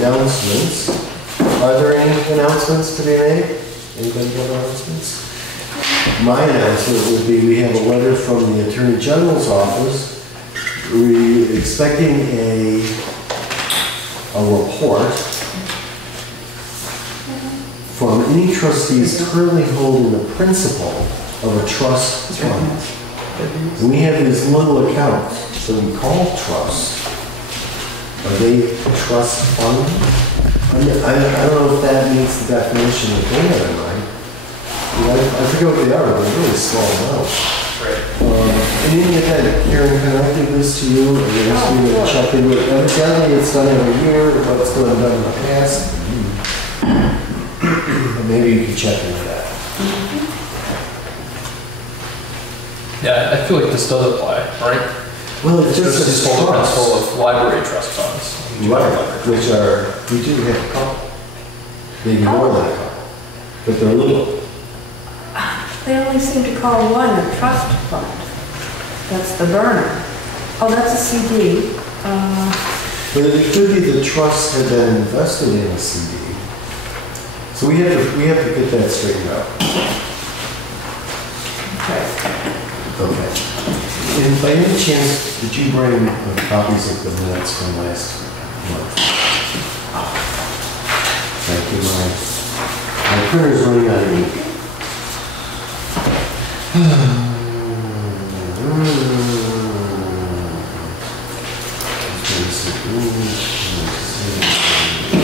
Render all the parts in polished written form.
announcements. Are there any announcements to be made? Anybody have announcements? My announcement would be we have a letter from the Attorney General's office. We're expecting a report from any trustees currently holding the principal of a trust fund. And we have these little accounts that we call trusts. Are they trust fund? I don't know if that meets the definition that they have in mind. I forget what they are, but they're really small amounts. Right. In any event, Karen, can I give this to you? And then you can check into it. Evidently, it's done every year, what's been done in the past. And maybe you can check into that. Yeah, I feel like this does apply, right? Well, it's just a full principle of library trust funds. Right, which are, we do have a couple. Maybe more than a couple. But they're little. They only seem to call one a trust fund. That's the burner. Oh, that's a CD. But it could be the trust had been invested in a CD. So we have to get that straightened out. Okay. Okay. And by any chance, did you bring copies of the minutes from last month? Thank you, my printer's running out of ink.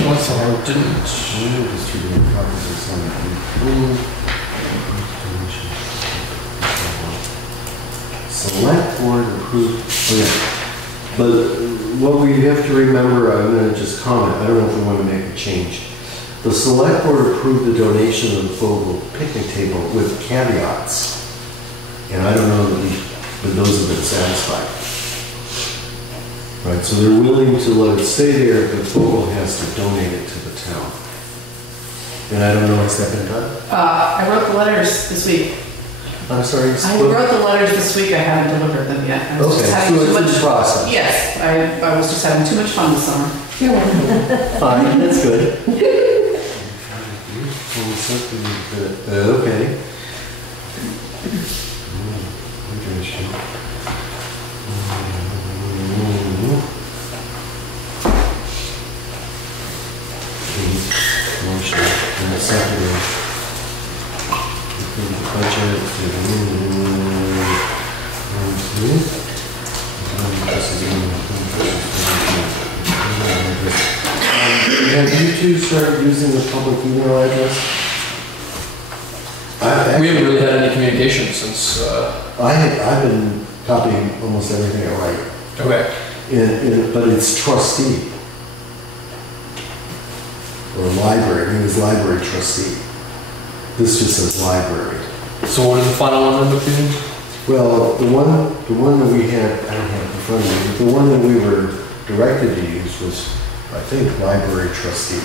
What's our didn't? Distributing copies of some select board approved. Oh yeah. But what we have to remember, I'm going to just comment. I don't know if we want to make a change. The select board approved the donation of the Fogle picnic table with caveats. And I don't know that those have been satisfied. Right, so they're willing to let it stay there, but Fogle has to donate it to the town. And I don't know, has that been done? I wrote the letters this week. I'm sorry? I wrote the letters this week, I haven't delivered them yet. I was Okay, just so having too it's much in process. Yes, I was just having too much fun this summer. Fine, that's good. Okay. Motion and a second. The budget. Have you two started using the public email address? We haven't really had any communication since. I've been copying almost everything I write. Okay. But it's trustee. Or library. He was library trustee. This just says library. So what is the final one end up being? Well, the one that we had, I don't have it in front of me, but the one that we were directed to use was, I think, library trustee.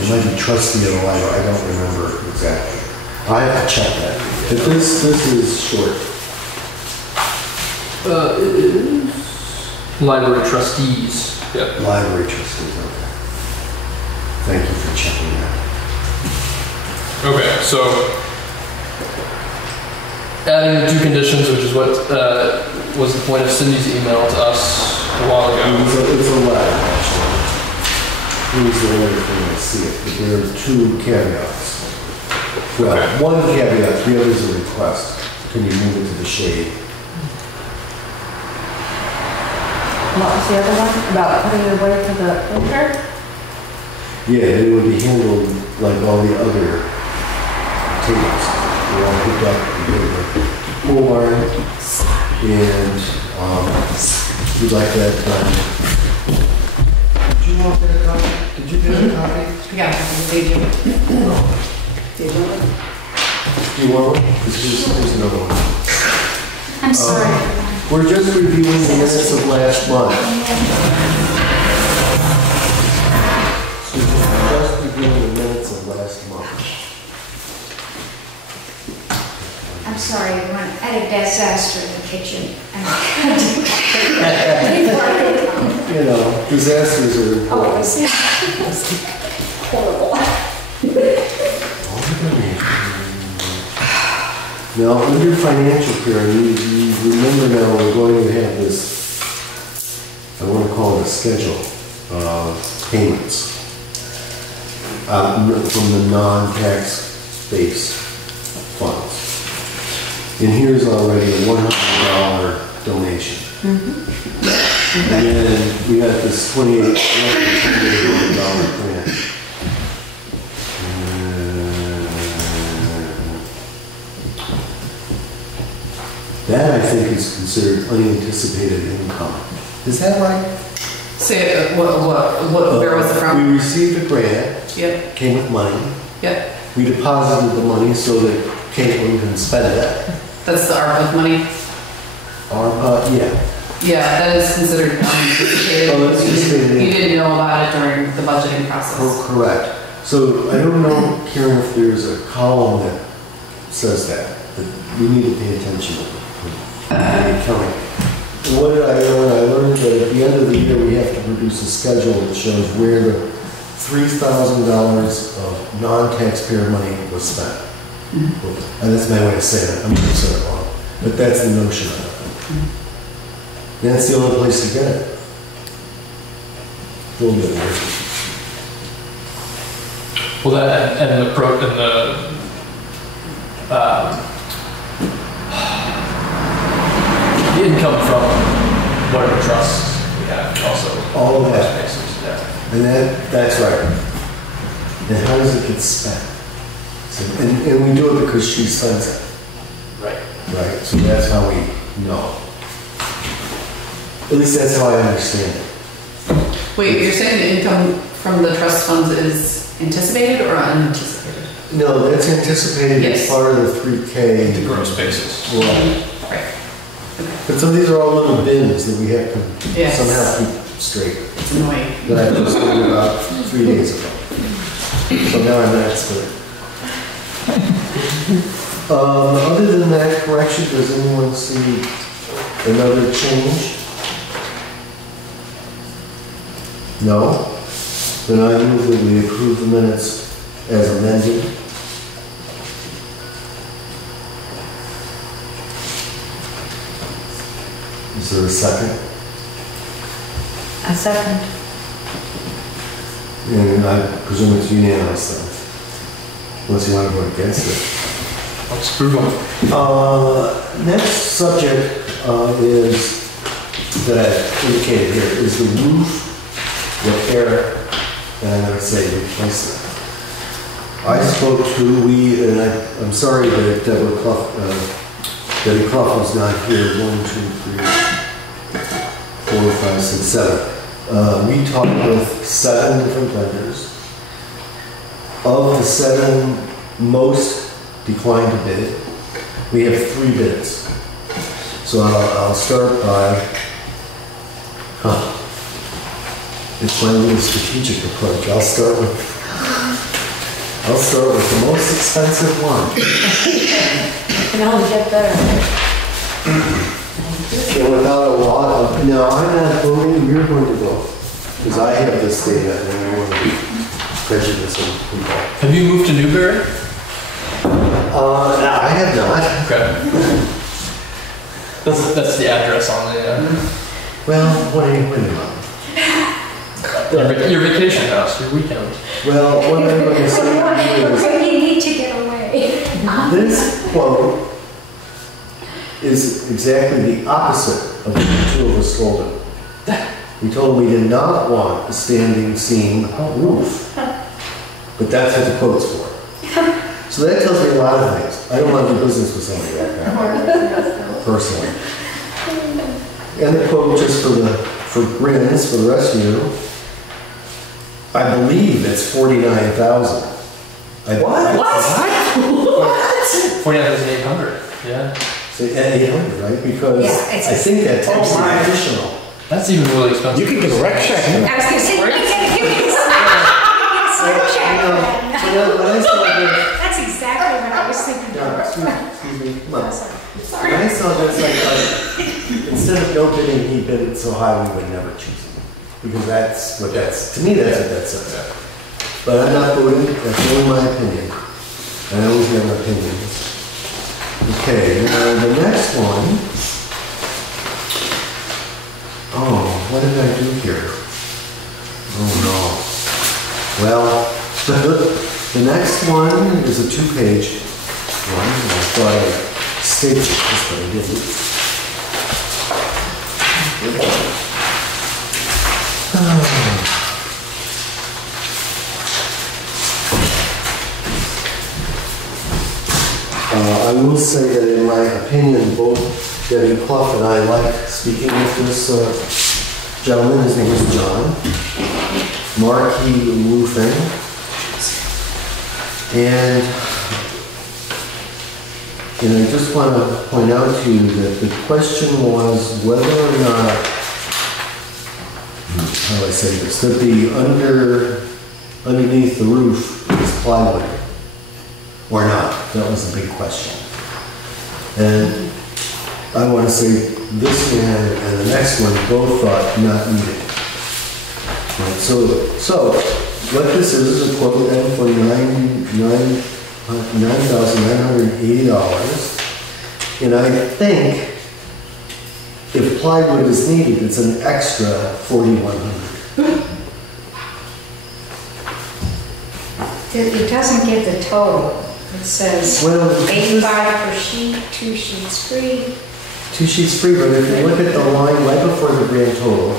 It might be trustee of the library, I don't remember exactly. I have to check that. But this is short. It is library trustees. Yep. Library trustees, okay. Thank you for checking that. Okay, so adding the two conditions, which is what was the point of Cindy's email to us a while ago. It's a letter, actually. Here's the letter for me to see it, but there are two caveats. Well, Okay. one caveat, the other is a request. Can you move it to the shade? What was the other one? About putting it away for the winter? Yeah, it would be handled like all the other tables. They're all picked up in the pool barn, and we'd like that done. Did you want that copy? Did you get a copy? Yeah, they do. Do you want one? There's another one. I'm sorry. We're just reviewing the minutes of last month. Just reviewing the minutes of last month. I'm sorry, everyone. I had a disaster in the kitchen. And you know, disasters are Oh, I important. see. Horrible. Now, under financial care, you remember now we're going to have this, I want to call it a schedule of payments from the non-tax based funds. And here's already a $100 donation. And then we got this $28 grant. That, I think, is considered unanticipated income. Is that right? Say, where was it We from? received a grant, Yep, came with money. yep. We deposited the money so that Caitlin can spend it. That's the ARPA money. Yeah. Yeah, that is considered unanticipated. Oh, that's just You stated. didn't know about it during the budgeting process. Correct. So I don't know, Karen, if there's a column that says that, but we need to pay attention to the accounting. What did I learn? I learned that at the end of the year, we have to produce a schedule that shows where the $3,000 of non-taxpayer money was spent. And that's my way of saying it. I'm going to say it wrong. But that's the notion of it. That's the only place to get it. A little bit weird. Well, that and the income from whatever trusts we have also. All of that. Basis, yeah. And that's right. And how does it get spent? So, and we do it because she spends it, Right. right? So that's how we know. At least that's how I understand it. Wait, you're saying the income from the trust funds is anticipated or unanticipated? No, that's anticipated as Yes. part of the 3K. The gross basis. Right. Right. But some of these are all little bins that we have to Yes. somehow keep straight. It's annoying. That I just learned about 3 days ago. So now I'm an expert. Other than that correction, does anyone see another change? No? Then I move that we approve the minutes as amended. Is there a second? A second. And I presume it's unanimous then? Unless you want to vote against it. Let's prove them. Next subject is, that I indicated here, is the roof repair, and I'm going to say replacement. I spoke to, and I'm sorry that Debbie Clough was not here, 1, 2, 3, 4, 5, 6, 7. We talked with 7 different vendors. Of the 7, most declined to bid. We have 3 bids. So I'll start by, it's my little strategic approach. I'll start with the most expensive one. Can only get better. And without a lot of, no, I'm not voting, you're going to vote. Because I have this data and I want to be prejudicing people. Have you moved to Newbury? No, I have not. Okay. That's the address on the Well, what are you waiting on? your vacation house, your weekend. Well, what I'm going to say to you is, You need to get away. this quote is exactly the opposite of what the 2 of us told him. We told him we did not want a standing seam roof. But that's what the quote's for. So that tells me a lot of things. I don't want to do business with somebody like that, personally. And the quote, just for grins, for the rest of you, I believe it's $49,000. What? 49,800. Yeah. So at 800, right? Because Yeah, it's- I think that takes Oh, my. additional. That's even really expensive. You can get a wreck check. I was gonna say, you can When I saw this, That's exactly what I was thinking. no, excuse me, come on. Sorry. When I saw this, instead of no bidding, he bid it so high we would never choose him. because to me, that's what that says. But I'm not voting, that's only my opinion. I always have opinions. Okay, the next one. Oh, what did I do here? Oh no. Well, the next one is a 2-page one. I thought I staged this, but I didn't. I will say that in my opinion, both Debbie Clough and I like speaking with this gentleman. His name is John. Marquee Roofing. And I just want to point out to you that the question was whether or not, how do I say this, that the underneath the roof is plywood or not. That was the big question. And I want to say this man and the next one both thought not needed. Right, so what this is a quote then for $9,980. And I think if plywood is needed, it's an extra $4,100. It doesn't give the total. It says Well, 85 per sheet, 2 sheets free. 2 sheets free, but if you look at the line right before the grand total,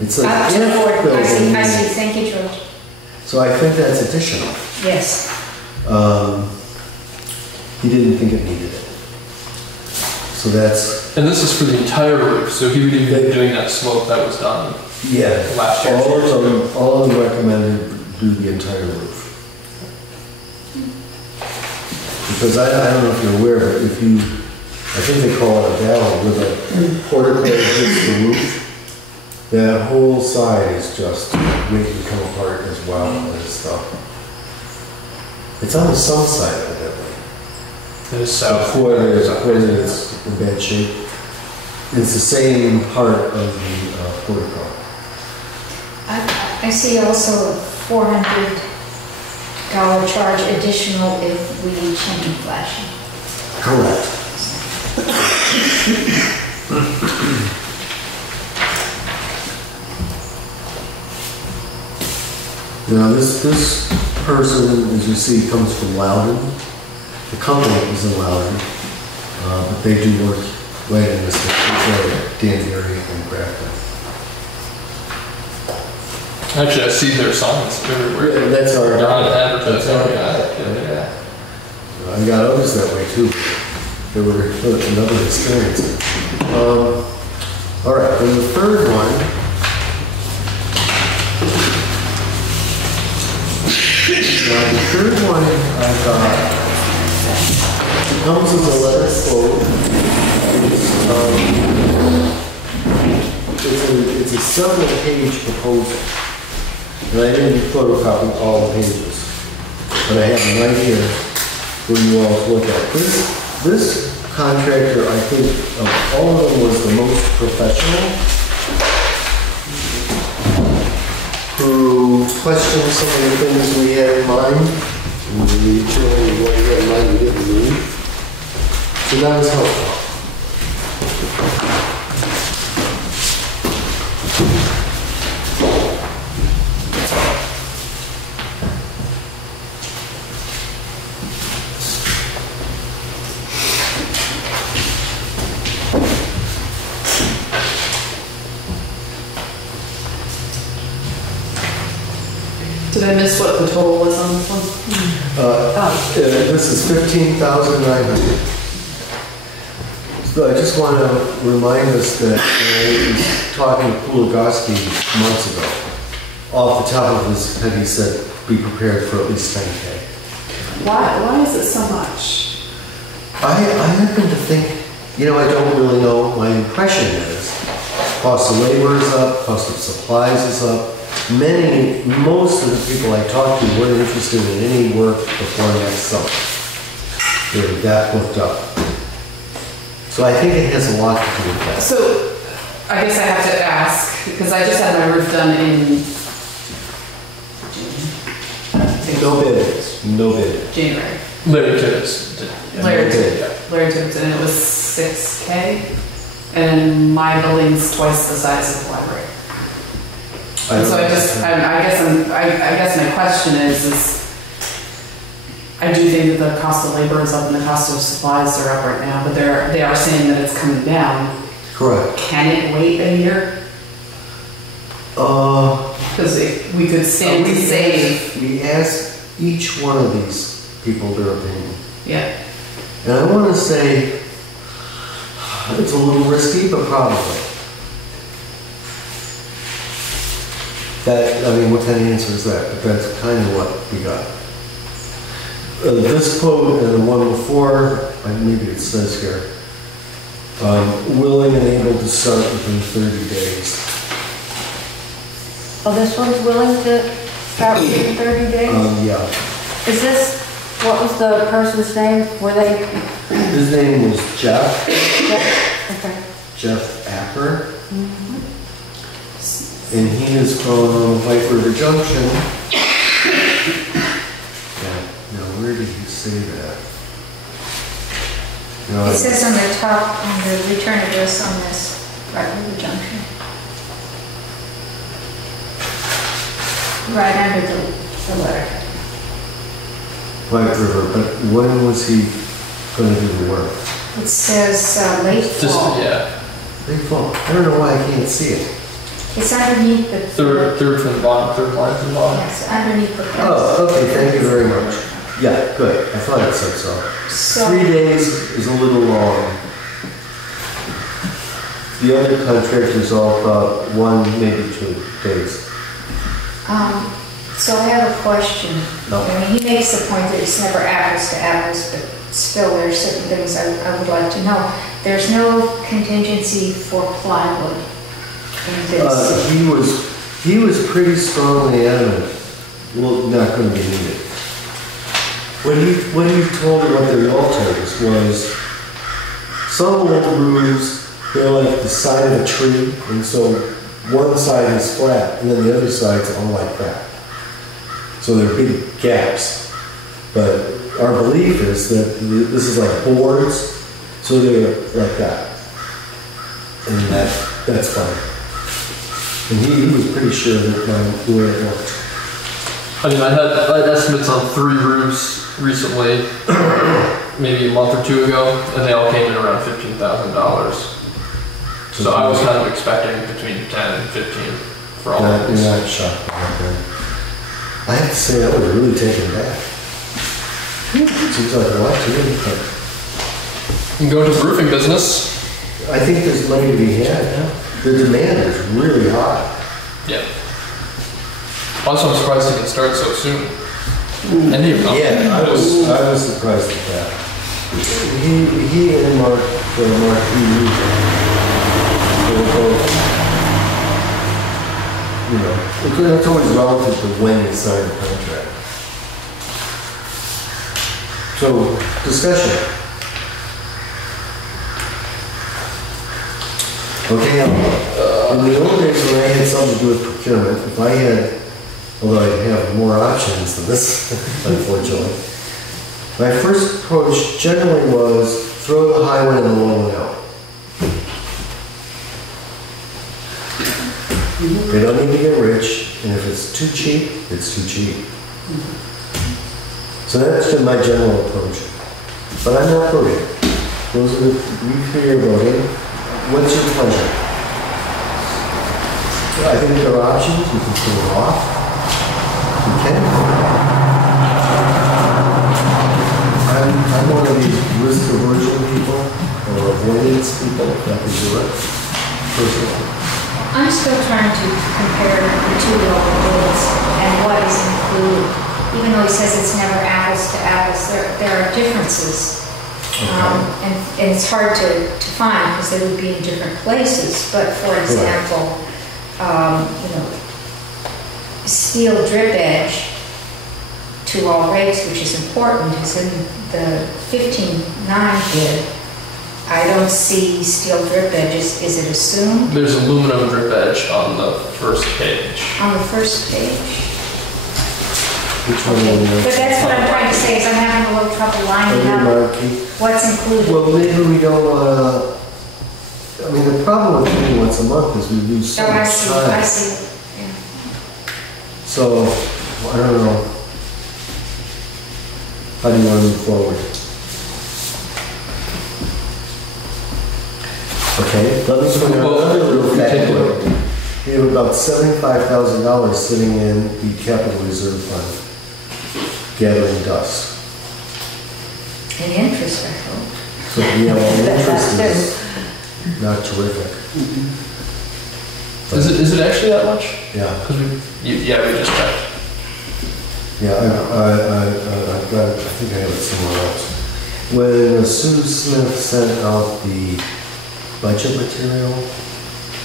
it says Up to if 40. I building. see, thank you, George. So I think that's additional. Yes. He didn't think it needed it. So that's, And this is for the entire roof, so he would even be doing that slope that was done yeah. last year. All of them recommended do the entire roof. Because I don't know if you're aware, but if you, I think they call it a valley, where the portico hits the roof, that whole side is just waiting to come apart as well and stuff. It's on the south side, evidently. It is south. The quarter is in bad shape. It's the same part of the portico. I see also a $400 charge additional if we change flashing. Correct. Now this person, as you see, comes from Loudon. The company is in Loudon, but they do work right in this area, Danbury and Grafton. Actually, I see their signs everywhere. Yeah, that's our. They're on advertising. That's our- Yeah. I got others that way too. They were another experience. All right, then the third one. Now the third one I got comes as a letter quote. It's a 7-page proposal. And I didn't photocopy all the pages, but I have them right here for you all to look at. This contractor, I think, of all of them, was the most professional, who questioned some of the things we had in mind. And we really what we had in mind we didn't need. So that was helpful. Did I miss what the total was on this one? This is $15,900. So I just want to remind us that I was talking to Kuligowski months ago. Off the top of his head, he said, be prepared for at least 10K. Why is it so much? I happen to think, I don't really know. My impression is cost of labor is up, cost of supplies is up. Most of the people I talked to weren't interested in any work before next summer. They're that booked up. So I think it has a lot to do with that. So, I guess I have to ask, because I just had my roof done in No bids, no bid. January. Larry Tibbetts. Larry Tibbetts. Yeah. Larry Tibbetts, and it was $6K, and my building's twice the size of the library. And so I guess my question is I do think that the cost of labor is up and the cost of supplies are up right now, but they are saying that it's coming down. Correct. Can it wait a year? Because we could stand to save. We asked each one of these people their opinion. Yeah. And I want to say it's a little risky, but probably. What kind of answer is that? But that's kind of what we got. This quote and the one before, maybe it says here, willing and able to start within 30 days. Oh, this one's willing to start within 30 days? Yeah. Is this, what was the person's name? Were they? His name was Jeff. Okay. Jeff Acker. And he is from White River Junction. Yeah. Now, where did he say that? No, It says on the top, on the return address on this, right where the junction. Right under the letter. White River, but when was he going to do the work? It says late Just, fall. yeah. Late fall. I don't know why I can't see it. It's underneath the. Third from the bottom, third line from the bottom. Yes, underneath the. Oh, okay, thank you very much. Yeah, good. I thought it said so. So. 3 days is a little long. The other contractors all thought 1, maybe 2 days. So I have a question. No. I mean, he makes the point that it's never apples to apples, but still there are certain things I would like to know. There's no contingency for plywood in this. He was pretty strongly adamant, well, not going to be needed. What he told me what their alternatives was, some old roofs, they're like the side of a tree, and so one side is flat, and then the other side's all like that. So they're big gaps. But our belief is that this is like boards, so they're like that. And that's fine. And he was pretty sure that the way it worked. I mean, I had estimates on 3 roofs recently, maybe a month or 2 ago, and they all came in around $15,000. So I was kind of expecting between 10 and 15 for all of these. You're not shocked by that. I have to say, I was really taken back. Seems like a lot to me. You can go into the roofing business. I think there's money to be had. The demand is really high. Yeah. Also, I'm surprised it can start so soon. Any of them. Yeah, I was surprised at that. He and Mark E. They were both, it's always relative to when you sign the contract. So, discussion. Okay, in the old days when I had something to do with procurement, if I had, although I have more options than this, unfortunately, my first approach generally was throw the high one and the low one out. They don't need to get rich, and if it's too cheap, it's too cheap. So that's been my general approach. But I'm not voting. Those are you three are voting. What's your pleasure? I think there are options. We can put it off. We can. I'm one of these risk aversion people or avoidance people that can do it. Personally. I'm still trying to compare the two local bids and what is included. Even though he says it's never apples to apples, there are differences. Okay. And it's hard to find because they would be in different places. But for example, steel drip edge to all rates, which is important, is in the 15.9 bid. I don't see steel drip edges. Is it assumed There's aluminum drip edge on the first page. on the first page? Which one are you? But that's what I'm trying to say, is I'm having a little trouble lining up Marquee. what's included. Well, maybe we don't, I mean, the problem with meeting once a month is we lose so Oh, I much see, time. I see. Yeah. So, I don't know. How do you want to move forward? Okay, let me put another little factor. We have about $75,000 sitting in the capital reserve fund, gathering dust. And interest, I hope. So, yeah, well, the interest That's is not terrific. Is it actually that much? Yeah. Because yeah, we just checked. Yeah, I've got it, I think I have it somewhere else. When Sue Smith sent out the budget material,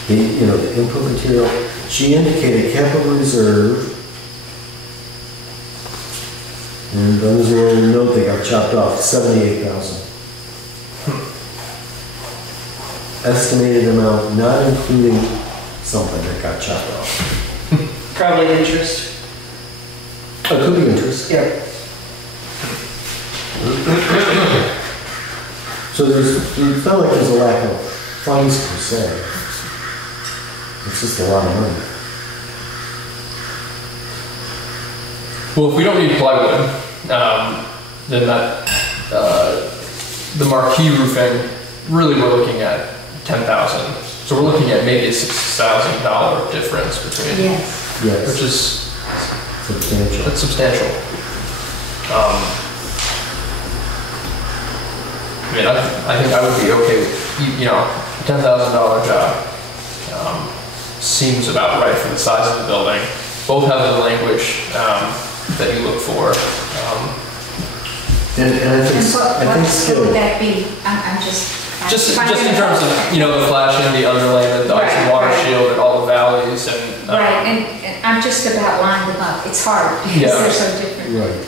the input material, she indicated capital reserve, and then there's a little note that got chopped off, 78,000. Estimated amount, not including something that got chopped off. Probably interest. It could be interest. Yeah. So it's not like there's a lack of funds per se. It's just a lot of money. Well, if we don't need plywood, then that the marquee roofing, really we're looking at 10,000. So we're looking at maybe a $6,000 difference between, Yes. Yes. which is Substantial. that's substantial. I mean, I think I would be okay with $10,000 job. Seems about right for the size of the building. Both have the language that you look for. And I think, And what I think would skill. that be? I'm just. I'm Just trying in to- terms of the flashing, the underlayment, the ice and Right, water right. shield, and all the valleys, and Right, and I'm just about lining them up. It's hard because Yeah. they're so different. Right.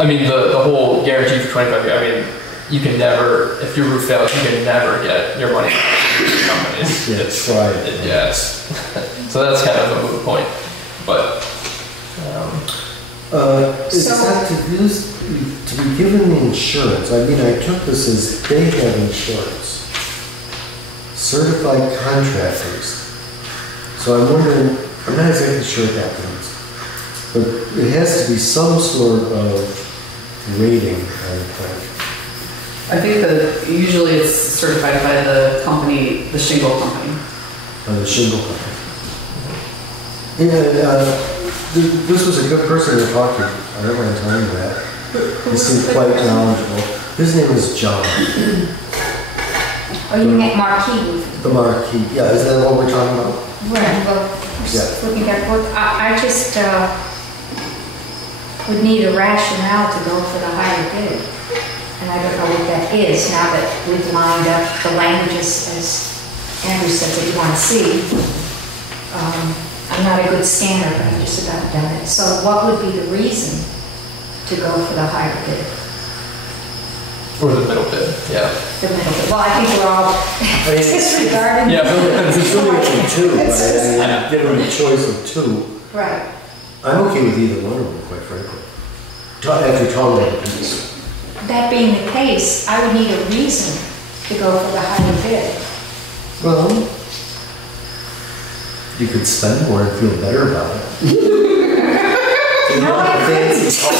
I mean the whole guarantee for 25 years. I mean, you can never, if your roof fails, you can never get your money back from these companies. Yeah, It's right. yeah, it's so that's kind of a moot point, but. Is So- that to be given the insurance? I mean, I took this as they have insurance. Certified contractors. So I'm wondering, I'm not exactly sure what that means. But it has to be some sort of rating, I would think. I think that usually it's certified by the company, the shingle company. On the shingle company. Yeah, this was a good person to talk to. I don't want to tell you that. He seemed quite knowledgeable. His name is John. Oh, you meant marquee roofing. The Marquis. Yeah, is that what we're talking about? Right, well, Yeah. looking back, I just would need a rationale to go for the higher bid. And I don't know what that is now that we've lined up the languages as Andrew said that you want to see. I'm not a good scanner, but I've just about done it. So what would be the reason to go for the higher bid? Or the middle bid, yeah. The middle bid? Well, I think we're all disregarding. Yeah. It's really up to two, right? It's I mean, given a choice of two, Right. I'm okay with either one of them, quite frankly. After talking about it. That being the case, I would need a reason to go for the higher bid. Well, you could spend more and feel better about it. You got a fancy car.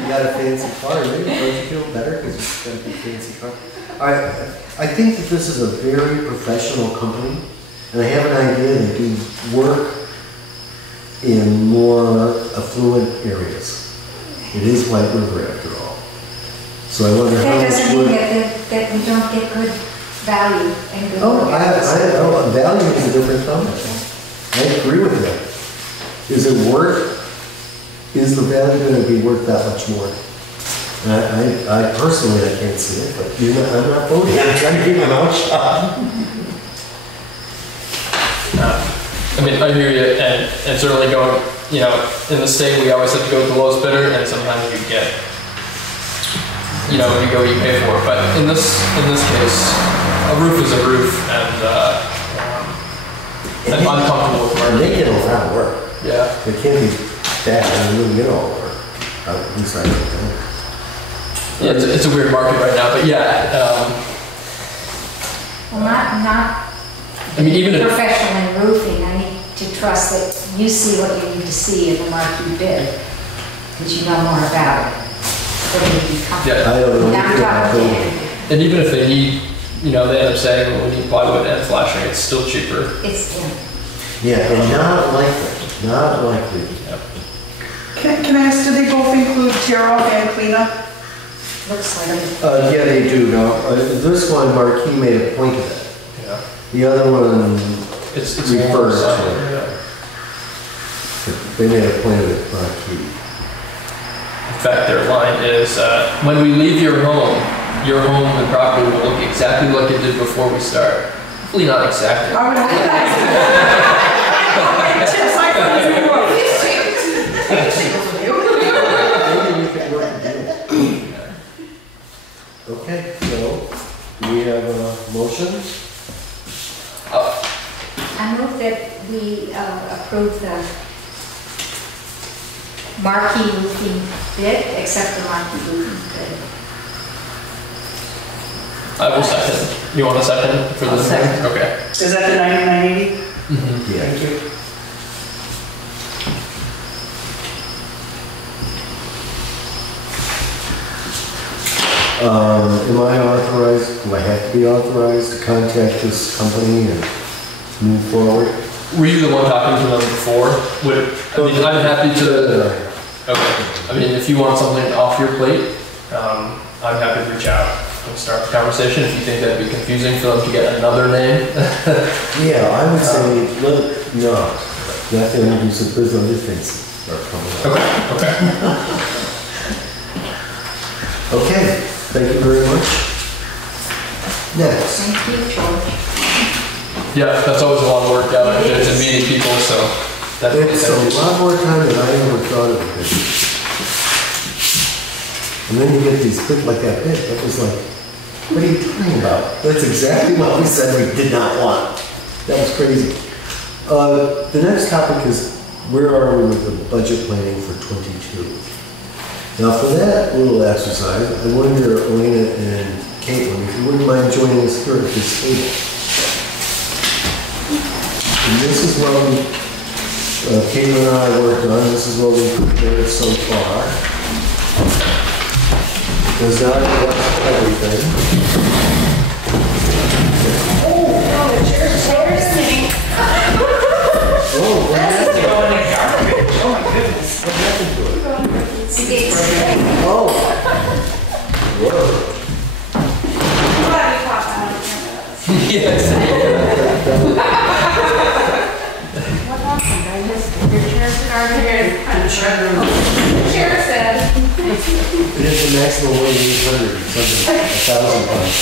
You got a fancy car, maybe don't you feel better because you spent a fancy car? I think that this is a very professional company, and I have an idea they do work in more affluent areas. It is White River after all. So I wonder how That much doesn't mean would... that we don't get good value and good. Oh, work. value is a different topic. I agree with that. Is the value going to be worth that much more? And I personally, I can't see it, but I'm not voting. I'm trying to keep my mouth shut. I mean, I hear you, and certainly going, in the state, we always have to go with the lowest bidder, and sometimes you get you know, when you go, you pay for it. But in this case, a roof is a roof, and I'm comfortable with And work. they get a lot of work. Yeah. It can't be bad, and you get all the work. At least I don't think. Yeah, it's a weird market right now, but yeah. Well, not I mean, even if, professional in roofing, I need to trust that you see what you need to see in the marquee bid, because you know more about it. What do you come? yeah. I don't know. Now I'm talking to you. And even if they need, you know, they end up saying, well, we need plywood and flashing, it's still cheaper. It's, Yeah, and not likely, not likely. Can I ask, do they both include tear off and cleanup? looks like it. Yeah, they do. Now, this one, Marquis made a point of it. Yeah. The other one, It's Reverse. more solid, yeah. they made a point of it, Marquis. In fact, their line is, when we leave your home and property will look exactly like it did before we start. Hopefully not exactly. I would hope that. Tips like Okay, so we have a motion. I move that we approve the marquee roofing bid, accept the marquee roofing bid. I will second. You want a second for I'll this? second. Okay. Is that the 9980? Yeah. Thank you. Am I authorized, do I have to be authorized to contact this company and move forward? Were you the one talking to them before? I'm happy to. Okay. I mean, if you want something off your plate, I'm happy to reach out and start the conversation. If you think that'd be confusing for them to get another name. Yeah, I would say, no, not the only use of there's other things that are coming up. Okay. Okay, thank you very much. Next. Thank you, George. Yeah, that's always a lot of work out there to meeting people, so definitely It's thank you. a lot more time than I ever thought it would be. And then you get these bit like that bit, that was like, what are you talking about? That's exactly what we said we did not want. That was crazy. The next topic is, where are we with the budget planning for '22? Now for that little exercise, I wonder, Elena and Caitlin, if you wouldn't mind joining us here at this table. And this is what we, Caitlin and I worked on, this is what we've prepared so far. Does not address everything. Oh, what happened? Oh my goodness. What happened to it? It's Oh. Whoa. Glad you caught that. Yes. What happened? I missed it. Your chair started. Chair said. It is the maximum weight of 800, something, 1,000 pounds.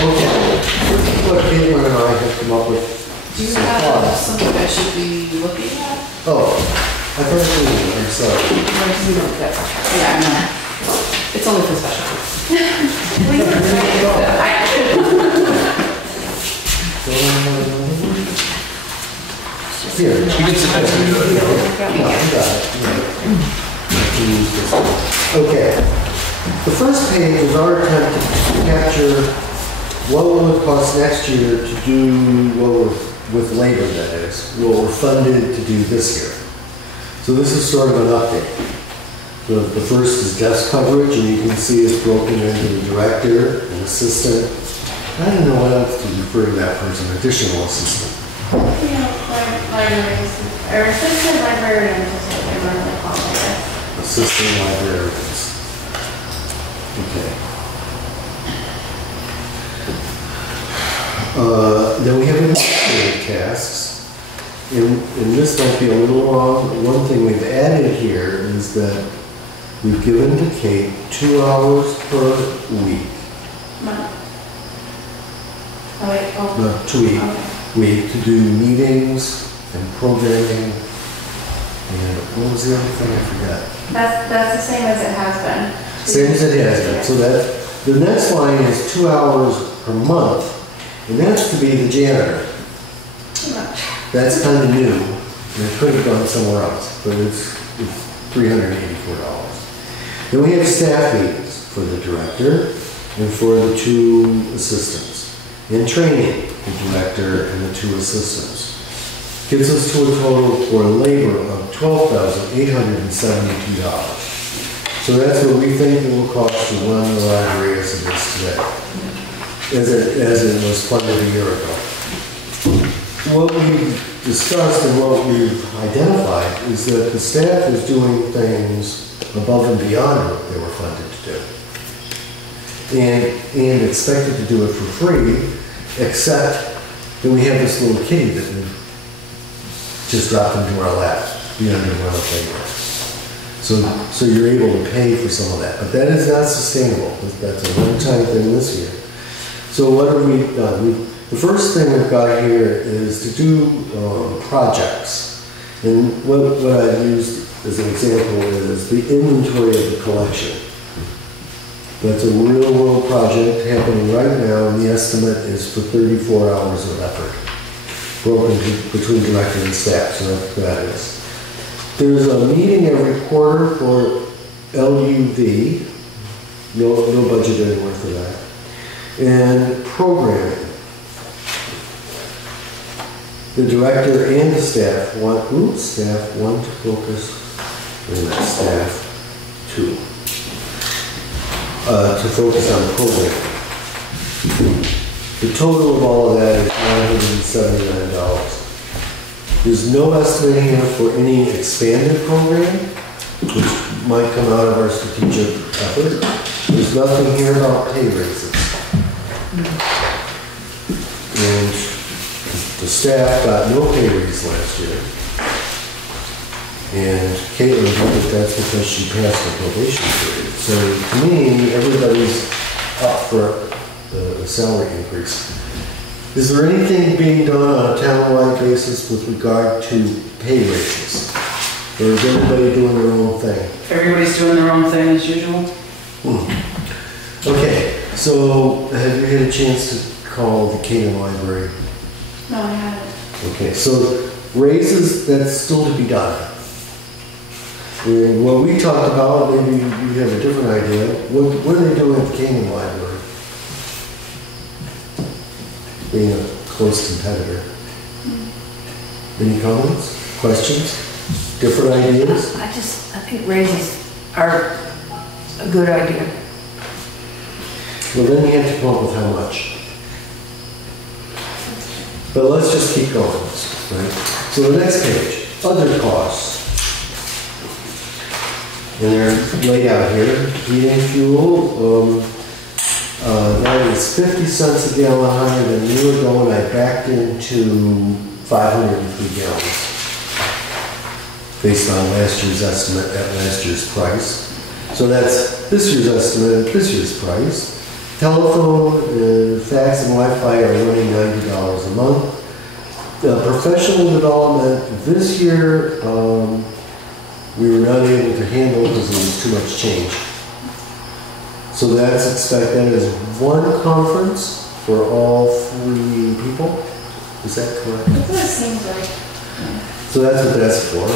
Okay. What Caitlin and I have come up with. Do you some have thoughts. something I should be looking at? Oh, I thought it was, I'm sorry. Yeah, I know. It's only for special. Here. You can sit next to me. Yeah, I got it. Yeah. I can use this one. Okay. The first page is our attempt to capture what will it cost next year to do what we're, with labor, that is, what we're funded to do this year. So this is sort of an update. The first is desk coverage, and you can see it's broken into the director, an assistant. I don't know what else to refer to that person, additional assistant. Libraries, or assistant librarians is what they normally call it. Assistant librarians. Okay. Then we have administrative tasks. And this might be a little long, but one thing we've added here is that we've given to Kate 2 hours per week. Month. Oh, wait, oh. No, 2 week to do meetings and programming. And what was the other thing I forgot? That's the same as it has been. Same as it has been. So that, the next line is 2 hours per month, and that's to be the janitor. That's kind of new, and it could have gone somewhere else, but it's $384. Then we have staff meetings for the director and for the 2 assistants. And training, the director and the 2 assistants. Gets us to a total for labor of $12,872. So that's what we think it will cost to run the library as it is today, as it was funded a year ago. What we've discussed and what we've identified is that the staff is doing things above and beyond what they were funded to do. And expected to do it for free, except that we have this little kitty that we just dropped into our lap, the underground playground. So you're able to pay for some of that, but that is not sustainable. That's a one-time thing this year. So what have we done? The first thing we've got here is to do projects. And what I've used as an example is the inventory of the collection. That's a real-world project happening right now, and the estimate is for 34 hours of effort, broken between director and staff, so that's what that is. There's a meeting every quarter for LUV, no budget anywhere for that, and programming. The director and the staff want to focus, and staff 2. To focus on programming. The total of all of that is $979. There's no estimate here for any expanded program, which might come out of our strategic effort. There's nothing here about pay raises. And the staff got no pay raise last year. And Caitlin did it, that's because she passed the probation period. So to me, everybody's up for a salary increase. Is there anything being done on a town-wide basis with regard to pay raises? Or is everybody doing their own thing? Everybody's doing their own thing as usual. Okay, so have you had a chance to call the Canaan Library? No, I haven't. Okay, so raises, that's still to be done. And what we talked about, maybe you have a different idea. What are they doing at the Canaan Library? Being a close competitor. Any comments, questions, different ideas? I think raises are a good idea. Well, then you have to come up with how much. But let's just keep going, right? So the next page, other costs. And they're laid out here. Heating fuel, that is 50 cents a gallon higher than a year ago, and I backed into 503 gallons based on last year's estimate at last year's price. So that's this year's estimate at this year's price. Telephone, fax, and Wi-Fi are running $90 a month. Professional development this year, we were not able to handle because there was too much change. So that's expected as one conference for all 3 people. Is that correct? That's what it seems like. So that's what that's for.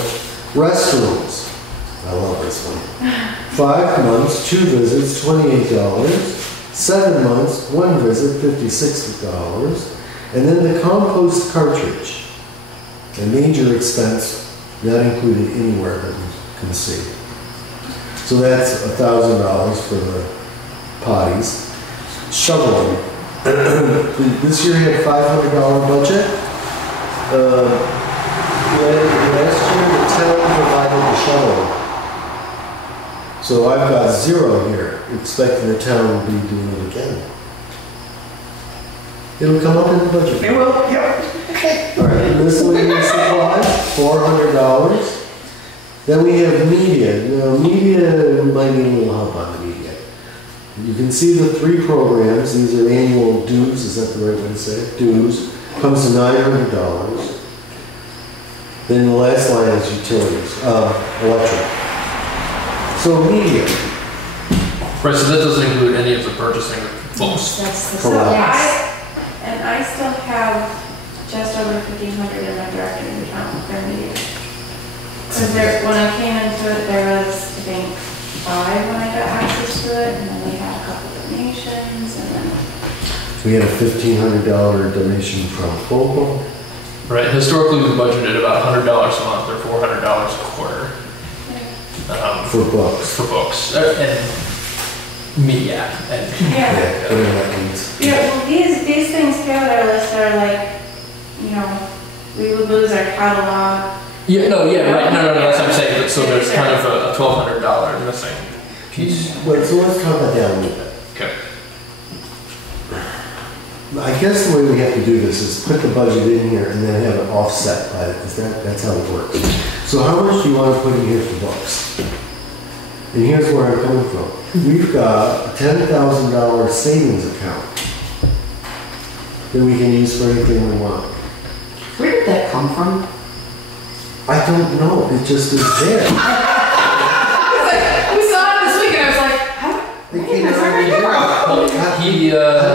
Restrooms. I love this one. 5 months, 2 visits, $28. 7 months, 1 visit, $56. And then the compost cartridge, a major expense not included anywhere that we can see. So that's $1,000 for the potties. Shoveling. This year we had a $500 budget. Last year the town provided the shoveling. So I've got 0 here, expecting the town to be doing it again. It'll come up in the budget. It will, yep. All right, miscellaneous supplies, $400. Then we have media. Now, media, we might need a little help on the media. You can see the 3 programs. These are annual dues. Is that the right way to say it? Dues. Comes to $900. Then the last line is utilities, electric. So media. Right, so that doesn't include any of the purchasing of books. That's the, So yes. I still have just over 1,500 in my director's account for the year. Because when I came into it, there was, I think, 5 when I got access to it, and then we had a couple donations, and then. We had a $1,500 donation from Focal. Right, historically we budgeted about $100 a month or $400 a quarter. For books. For books, and media, and. Yeah. Whatever that means. Yeah, well, these things here that are listed are like, you know, we would lose our catalog. Yeah, no, yeah, right, no, that's what I'm saying, but so there's kind of a $1,200 missing piece. Wait, so let's calm that down a little bit. Okay. I guess the way we have to do this is put the budget in here and then have it offset by it, because that's how it works. So how much do you want to put in here for books? And here's where I'm coming from. We've got a $10,000 savings account that we can use for anything we want. Where did that come from? I don't know, it just is there. We saw it this week and I was like, how? It came out of the How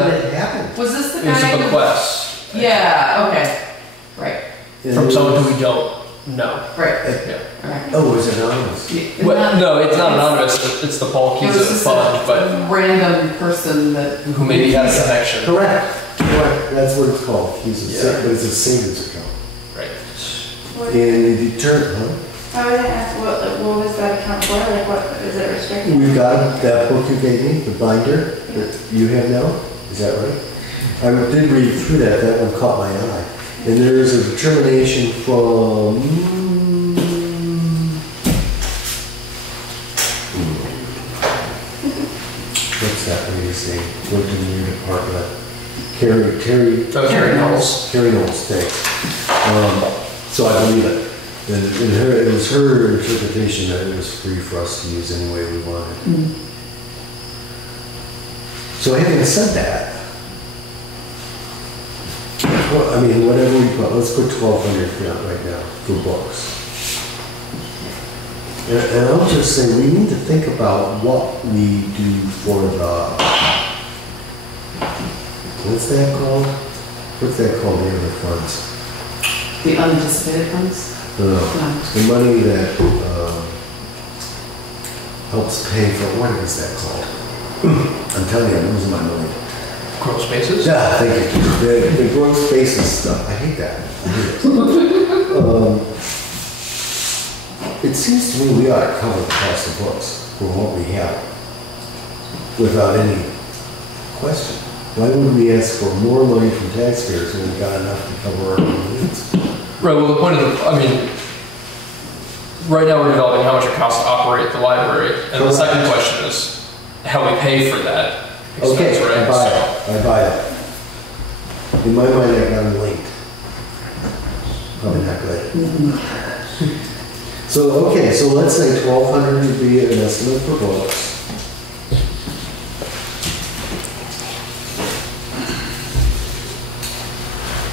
did it happen? Was this the It was a guy? bequest Yeah, okay. Right, from someone who we don't know. right. Yeah. Okay. Oh, it was anonymous. Well, no, it's not anonymous, it's the Paul It was Keyes just fund, a but random person that. who maybe has a connection. Correct, that's what it's called. But it's a savings account. Right. What, And it determined, I was gonna ask, what was that account for? Like, what, is it restricted? We've got that book you gave me, the binder that you have now, is that right? I did read through that, that one caught my eye. And there is a determination from, what's that lady say, worked in your department? Carrie Knowles. Carrie Knowles, thanks. So I believe it. And it was her interpretation that it was free for us to use any way we wanted. So having said that, well, I mean, whatever we put, let's put 1,200 down right now for books. And I'll just say, we need to think about what we do for the, what's that called? What's that called, the other funds? The unanticipated funds? No, the money that helps pay for, what is that called? I'm telling you, I'm losing my mind. Gross spaces? Yeah, thank you. The gross basis stuff, I hate that. I hate it. It seems to me we ought to cover the cost of books for what we have without any question. Why would we ask for more money from taxpayers when we've got enough to cover our own needs? Right, well, the point of the, I mean, right now we're developing how much it costs to operate the library, and the second question is how we pay for that expense, Okay, right? I buy it. In my mind, I got them linked. Probably not good. So, okay, so let's say 1,200 would be an estimate for books.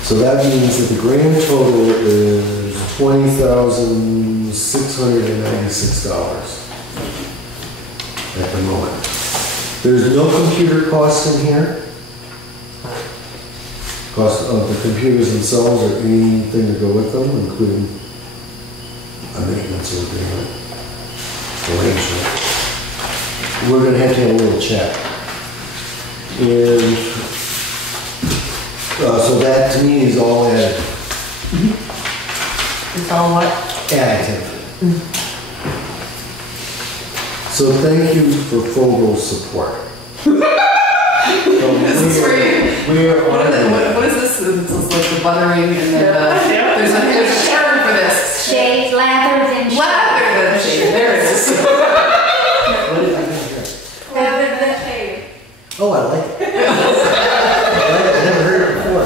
So that means that the grand total is $20,696 at the moment. There's no computer cost in here. Cost of the computers themselves or anything to go with them, including a maintenance agreement, arrangement. We're gonna have to have a little chat. And so that to me is all additive. It's all what? Additive. So thank you for Fogel's support. This is where you, We are honored. what is this? It's like the buttering and then there's a term for this. Shade, lather, then shade. Lather than shade, there it is. What did I get here? Rather than shade. Oh, I like it. I never heard it before.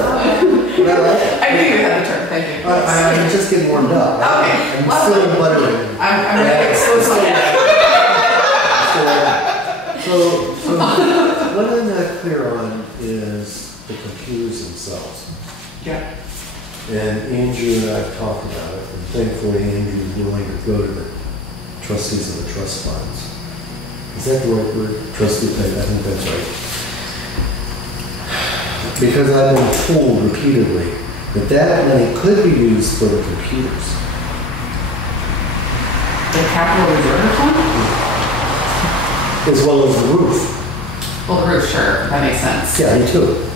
But I like it. I knew you had the term, thank you. I'm just getting warmed up. Okay, I'm lovely. still buttering. I'm ready to explode So what I'm not clear on is the computers themselves. Yeah. And Andrew and I have talked about it, and thankfully Andrew is willing to go to the trustees of the trust funds Is that the right word? Trustee pay, I think that's right. Because I've been told repeatedly that that money could be used for the computers. The capital reserve fund? As well as the roof. Well, the roof, sure, that makes sense. Yeah, me too.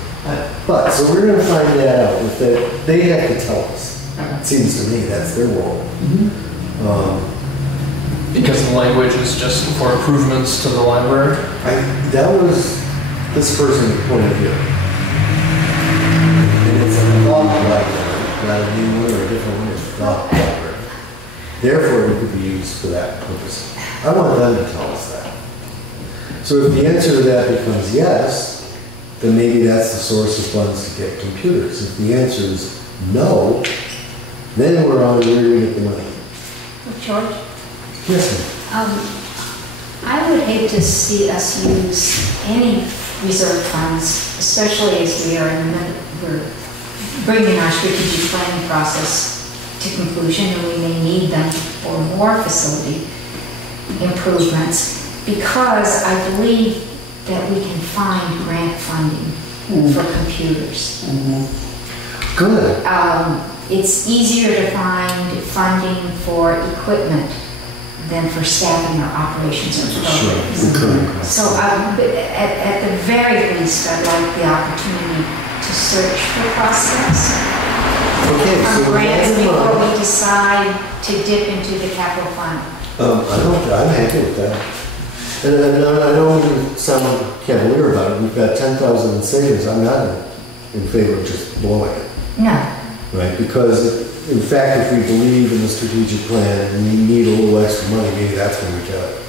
But, so we're gonna find that out, if they have to tell us. Okay. It seems to me that's their role. Because the language is just for improvements to the library. That was this person's point of view. And it's a thought library, not a new one or a different one, it's a thought library. Therefore, it could be used for that purpose. I want them to tell us that. So if the answer to that becomes yes, then maybe that's the source of funds to get computers. If the answer is no, then we're on where we get the money. George? Yes, ma'am. I would hate to see us use any reserve funds, especially as we are we're bringing our strategic planning process to conclusion, and we may need them for more facility improvements, because I believe that we can find grant funding for computers. Good. It's easier to find funding for equipment than for staffing or operations or programs. So at the very least, I'd like the opportunity to search for process Okay, on so grants before we decide to dip into the capital fund. I'm happy with that. And I don't want to sound cavalier about it. We've got 10,000 in savings. I'm not in favor of just blowing it. No. Right, because in fact, if we believe in the strategic plan and we need a little extra money, maybe that's when we got it.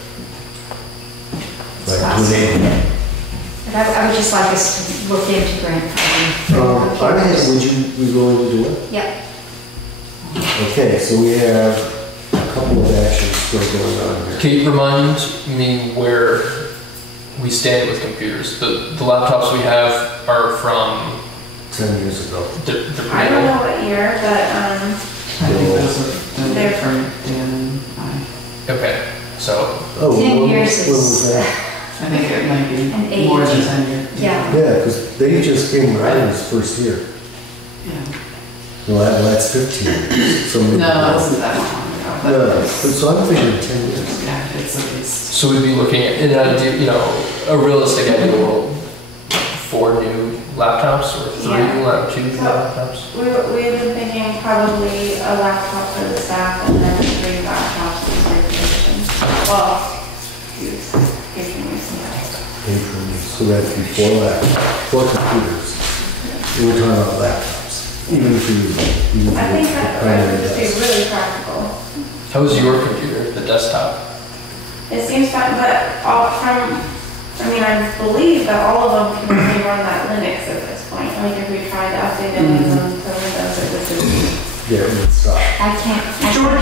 It's Right, possible. to enable it. But I would just like us to look into grant funding. Would you be willing to do it? Yep. Okay, so we have a couple of actions still going on here. Can you remind me where we stand with computers? The laptops we have are from 10 years ago. I don't know what year, but, I think those are They're- from Dan and I. Okay, so Oh, 10 when years was is- that? I think it might An be age. more than 10 years. Yeah. Yeah, because they just came right in his first year. Yeah. Well, that's 15 years. No, it wasn't that long ago. But No, it's- so I'm thinking 10 years. Yeah, it's at least. so we'd be looking at an idea, a realistic ideal world, 4 new laptops or 2 Yeah. new laptops. we had been thinking probably a laptop for the staff and then 3 laptops for circulation. Well, patron use. So that'd be 4 computers. We're talking about laptops, even if you use them. I think that would just be really practical. How's your computer, the desktop? It seems fun, but I believe that all of them can only run that Linux at this point. Like if we tried to update any of them to Windows, it would just, Yeah, it's stop. I can't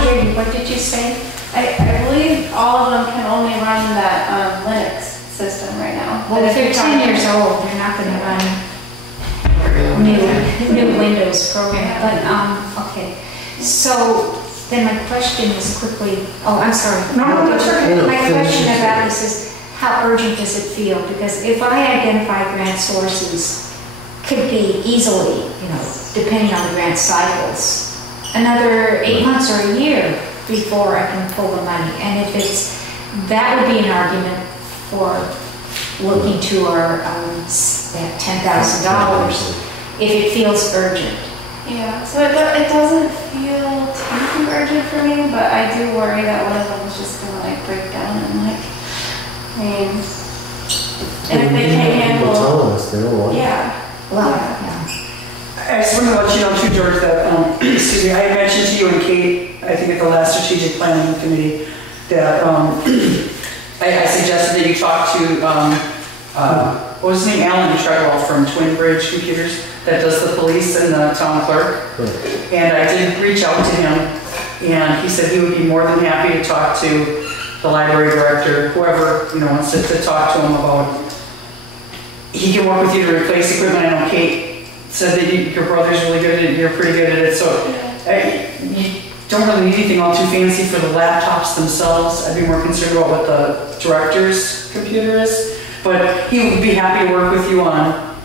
hear you. What did you say? I believe all of them can only run that Linux system right now. Well, But if they're we 10 tried- years old, they're not going to run new Windows program. But, okay. So then my question is quickly, I'm sorry. No, that's okay. My question about this is, how urgent does it feel? Because if I identify grant sources, could be easily, depending on the grant cycles, another 8 months or a year before I can pull the money. And if that would be an argument for looking to our that $10,000 if it feels urgent. Yeah, so it doesn't feel too urgent for me, but I do worry that one of them is just gonna break down and and if they can't handle, People telling us they don't want it. yeah. Well, yeah. I just want to let you know too, George, that, excuse me, I had mentioned to you and Kate, I think at the last strategic planning committee, that I suggested that you talk to, what was his name, Alan Treadwell from Twin Bridge Computers, that does the police and the town clerk. And I did reach out to him, and he said he would be more than happy to talk to the library director, whoever, wants to talk to him about, he can work with you to replace equipment. I know Kate said that your brother's really good at it, you're pretty good at it, so you don't really need anything all too fancy for the laptops themselves. I'd be more concerned about what the director's computer is. But he would be happy to work with you on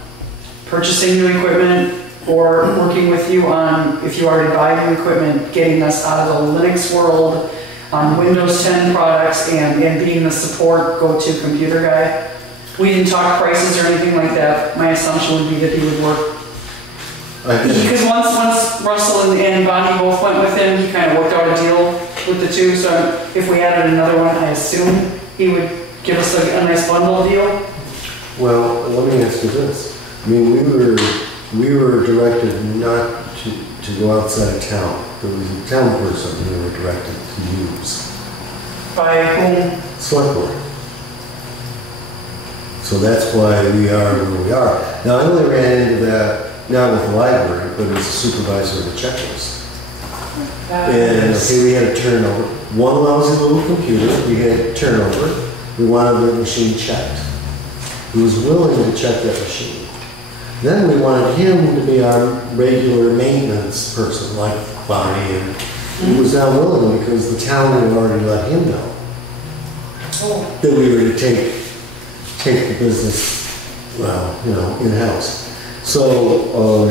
purchasing new equipment or working with you on, if you already buy new equipment, getting us out of the Linux world on Windows 10 products and being the support go-to computer guy. We didn't talk prices or anything like that. My assumption would be that he would work. Because once Russell and Bonnie both went with him, he kind of worked out a deal with the two. So if we added another one, I assume he would give us a nice bundle deal. Well, let me ask you this. I mean, we were directed not to go outside of town. There was a town person we were directed to use. By whom? Select board. So that's why we are where we are. Now, I only ran into that, not with the library, but as a supervisor of the checklist. And okay, we had a turnover. One lousy little computer, we had turnover. We wanted the machine checked. He was willing to check that machine. Then we wanted him to be our regular maintenance person, like Bonnie, and he was not willing because the town had already let him know that we were to take the business, well, you know, in-house. So,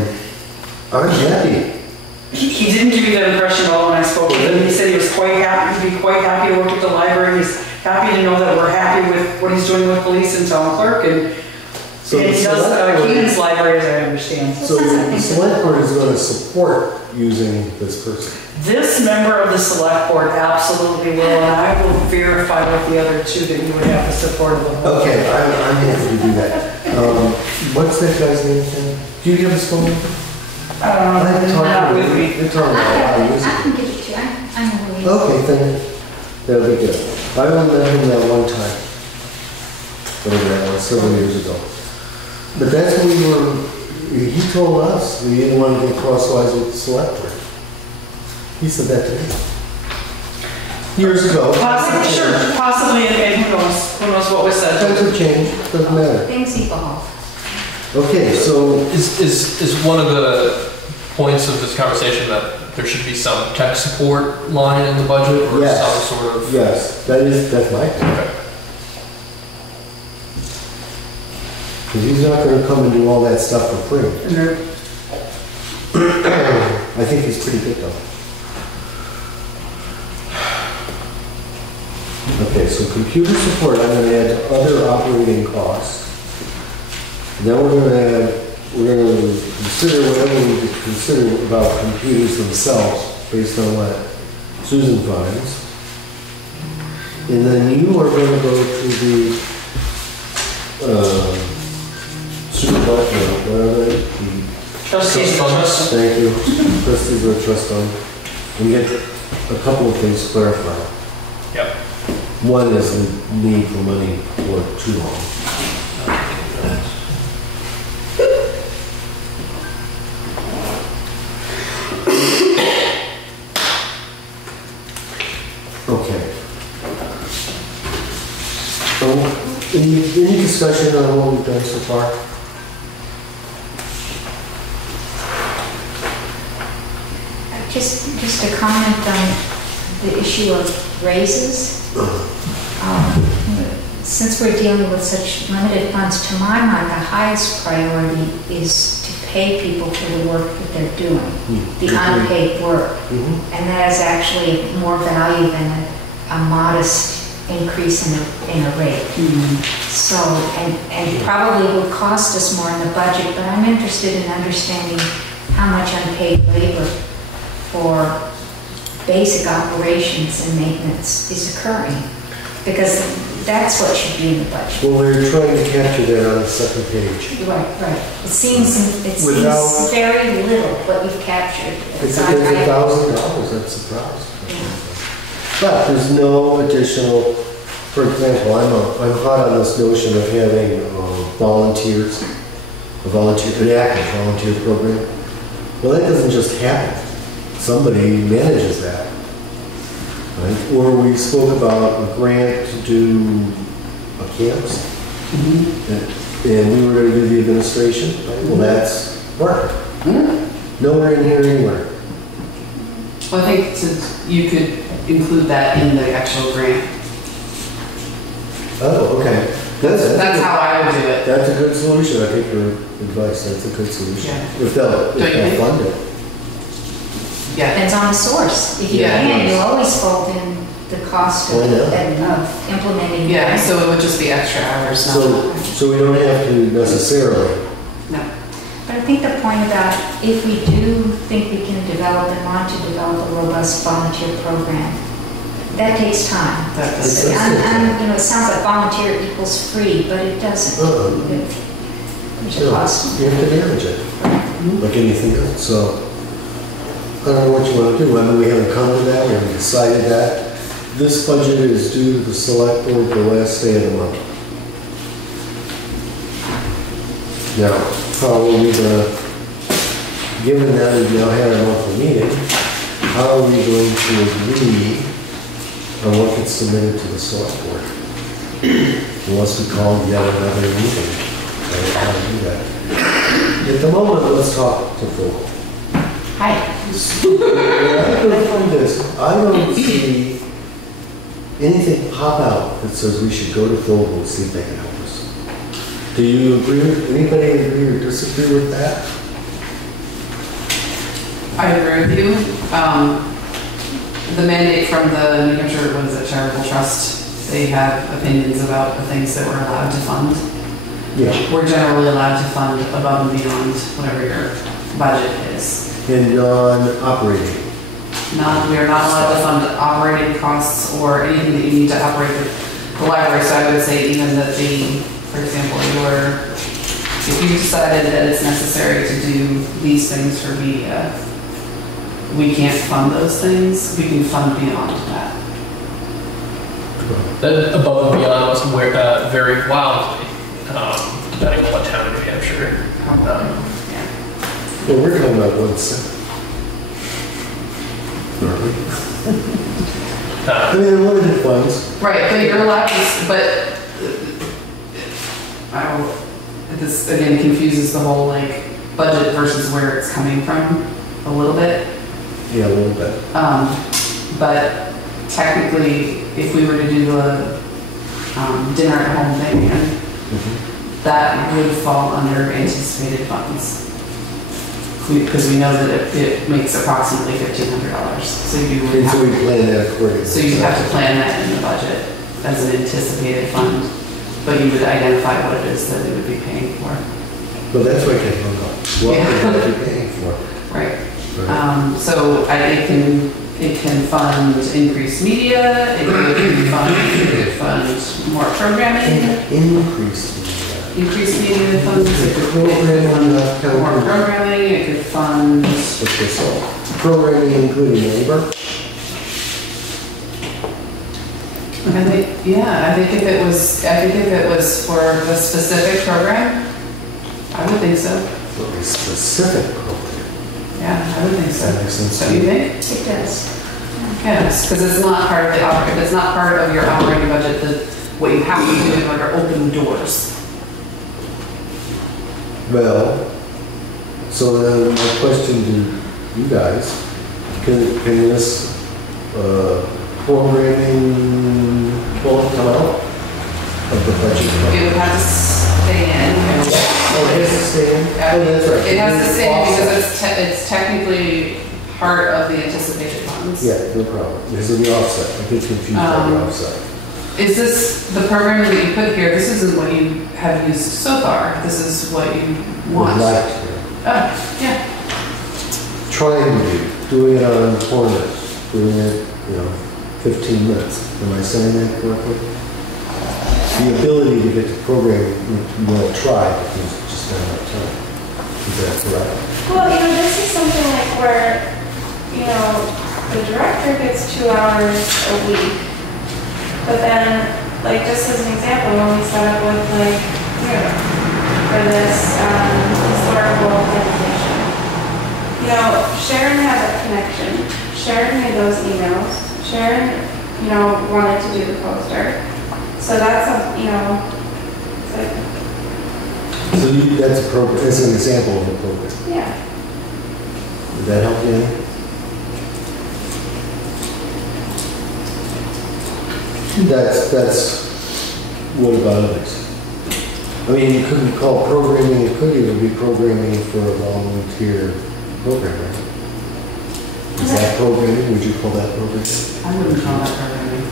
I'm happy. He didn't give me that impression at all when I spoke with him. He said he was quite happy, he'd be quite happy to work with the library. He's happy to know that we're happy with what he's doing with police and town clerk, and So he does Keenan's library, as I understand. So the select board is going to support using this person. This member of the select board absolutely will, and I will verify with the other two that you would have the support of the whole. Okay, I'm happy to do that. What's that guy's name again? Do you have his phone number? Not with me. You're talking about how to use I can it. give it to you. I know who he is. Okay, thank you. That'll be good. I only met him that one time. Whatever that was, several years ago. But that's what he told us, we didn't want to get crosswise with the select board. He said that to me. Years ago. Possibly, sure, possibly, and who knows what was said. Times have changed, doesn't matter. Things evolve. Okay, so, Is one of the points of this conversation that there should be some tech support line in the budget or Yes. some sort of? yes, that's my thing. Okay. Because he's not going to come and do all that stuff for free. I think he's pretty good though. Okay, so computer support, I'm going to add to other operating costs. Then we're going to consider whatever we consider about computers themselves based on what Susan finds. And then you are going to go to the supervisor, what are they? Trustees. Thank you. Trustees of the trust fund. And get a couple of things clarified. Yep. One is the need for money for too long. Okay. So, any discussion on what we've done so far? Just a comment on the issue of raises. Since we're dealing with such limited funds, to my mind, the highest priority is to pay people for the work that they're doing, the unpaid work. And that is actually more value than a modest increase in a rate. So, and probably will cost us more in the budget, but I'm interested in understanding how much unpaid labor for basic operations and maintenance is occurring, because that's what should be in the budget. Well, we're trying to capture that on the second page. Right. It seems very little what you've captured. It's $1,000, I'm surprised. But there's no additional, for example, I'm hot on this notion of having volunteers, an active volunteer program. Well, that doesn't just happen. Somebody manages that. Right? Or we spoke about a grant to do a camps, and we were going to do the administration. Right? Well, that's work. Nowhere in here anywhere. Well, I think you could include that in the actual grant. Oh, okay. That's how I would do it. That's a good solution. I take your advice. That's a good solution. Yeah. If they'll fund it. Yeah. Depends on the source. If you Yeah. can, you always fold in the cost of implementing. Yeah, so it would just be extra hours, So we don't have to necessarily. No. But I think the point about if we do think we can develop and want to develop a robust volunteer program, that takes time. That does. It sounds like volunteer equals free, but it doesn't. There's a cost. You have to manage it, like anything else. So I don't know what you want to do. I mean, we haven't come to that. We haven't decided that. This budget is due to the select board the last day of the month. Now, how are we gonna, given that we've now had a monthly meeting, how are we going to agree on what gets submitted to the select board? Unless we call yet another meeting. I don't know how to do that. At the moment, let's talk to Phil. Hi. I don't see anything pop out that says we should go to Phil and see if they can help us. Do you agree with, anybody agree or disagree with that? I agree with you. The mandate from the New Hampshire, what is it, Charitable Trust, they have opinions about the things that we're allowed to fund. Yeah. We're generally allowed to fund above and beyond whatever your budget is. And non-operating. We are not allowed to fund operating costs or anything that you need to operate the library. So I would say even that for example, if you decided that it's necessary to do these things for media, we can't fund those things. We can fund beyond that. That above and beyond must vary wildly, depending on what town in New Hampshire. Well, we're talking about 1 cent. I mean, they're limited funds. Right, but you're allowed to, this again confuses the whole budget versus where it's coming from a little bit. Yeah, a little bit. But technically, if we were to do a dinner at home thing, that would fall under anticipated funds. Because we know that it makes approximately $1,500. So you would And so we plan that accordingly. So you have to plan that in the budget as an anticipated fund, but you would identify what it is that it would be paying for. But that's what I can hung up. What are we paying for? Right. So it can fund increased media, it could fund more programming. Increased media funds, it could fund more programming, it could fund... Okay, so programming including labor? I think if it was for the specific program, I would think so. For a specific program? Yeah, I would think so. That makes sense. Don't you think? It does. Yes, because it's not part of it's not part of your operating budget, what you have to do in order to open doors. Well, so then my question to you guys, can this programming quote come out of the budget? It would have to stay in. Oh, it has to stay in? Oh, that's right. It has to stay in because it's technically part of the anticipated funds. Yeah, no problem. This is the offset. I get confused by the offset. Is this the program that you put here? This isn't what you have used so far. This is what you want. Would like to. Oh, yeah. Trying to doing it on 4 minutes, doing it, 15 minutes. Am I saying that correctly? The ability to get to programming, you want to try, but there's just not enough time. Is that correct? Well, this is something like where, the director gets 2 hours a week. But then, just as an example, when we set up with, for this historical presentation, Sharon had that connection. Sharon made those emails. Sharon, wanted to do the poster. So that's it's like... So that's a program, as an example of a program. Yeah. Would that help you? That's, what about others? I mean, you couldn't call programming, it could even be programming for a volunteer program, right? Is that programming? Would you call that programming? I wouldn't call that programming.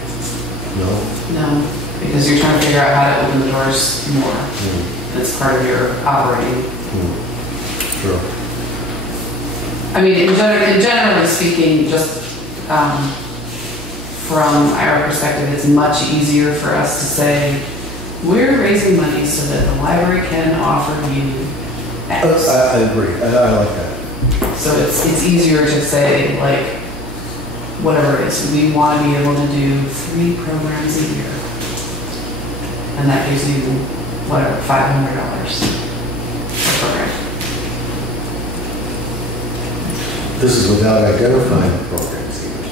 No? No, because you're trying to figure out how to open the doors more. That's part of your operating. Sure. I mean, in generally speaking, just from our perspective, it's much easier for us to say, we're raising money so that the library can offer you X. I agree. I like that. So it's easier to say, like, whatever it is, we want to be able to do 3 programs a year. And that gives you, whatever, $500 per program. This is without identifying the programs either.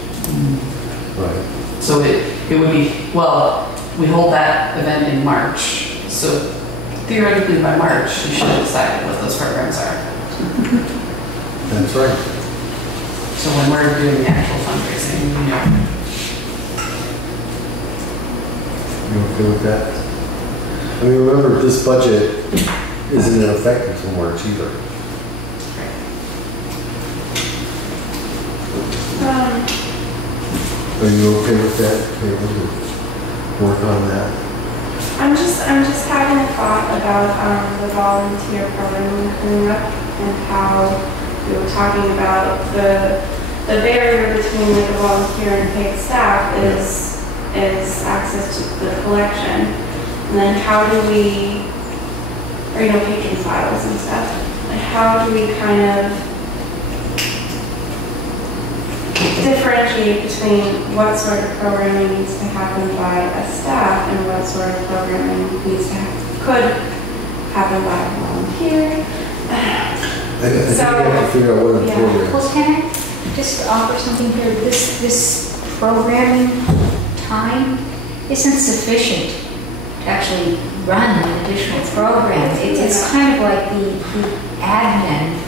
Right. So it would be, well, we hold that event in March. So theoretically by March, you should have decided what those programs are. That's right. So when we're doing the actual fundraising, you know. You okay with that? I mean, remember, this budget isn't in effect until March either. Are you okay with that? Okay, we'll work on that. I'm just having a thought about the volunteer program coming up and how we were talking about the barrier between like a volunteer and paid staff is access to the collection, and then how do we, or patron files and stuff. Like how do we kind of differentiate between what sort of programming needs to happen by a staff and what sort of programming could happen by a volunteer. I think we have to figure out what the program Well, is. can I just offer something here? This programming time isn't sufficient to actually run an additional program. It's kind of like the admin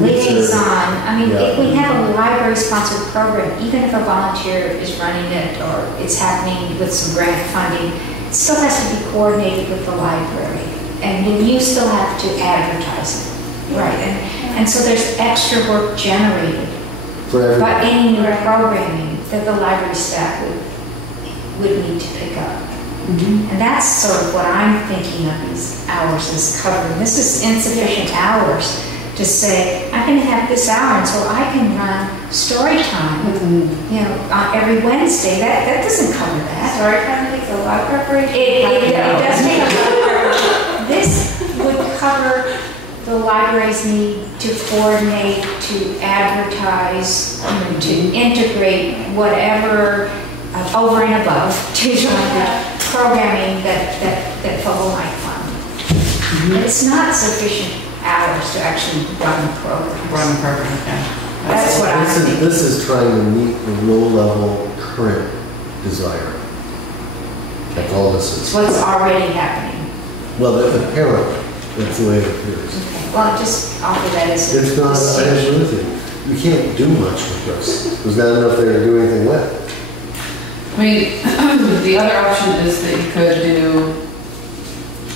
liaison. I mean, if we have a library-sponsored program, even if a volunteer is running it or it's happening with some grant funding, it still has to be coordinated with the library. And you still have to advertise it. Right. And so there's extra work generated by any new programming that the library staff would need to pick up. And that's sort of what I'm thinking of these hours as covering. This is insufficient hours to say, I'm going to have this hour and so I can run story time, every Wednesday. That doesn't cover that. Story time takes a lot of preparation. It does take a lot of preparation. This would cover the library's need to coordinate, to advertise, to integrate whatever over and above 200 programming that FOBO might fund. It's not sufficient hours to actually run the program. That's what I think. This is trying to meet the low-level current desire. That's all this is. What's already happening. Well, apparently, that's the way it appears. Okay. Well, just offer that as a It's not, I agree with you. You can't do much with this. There's not enough there to do anything with. I mean, the other option is that you could do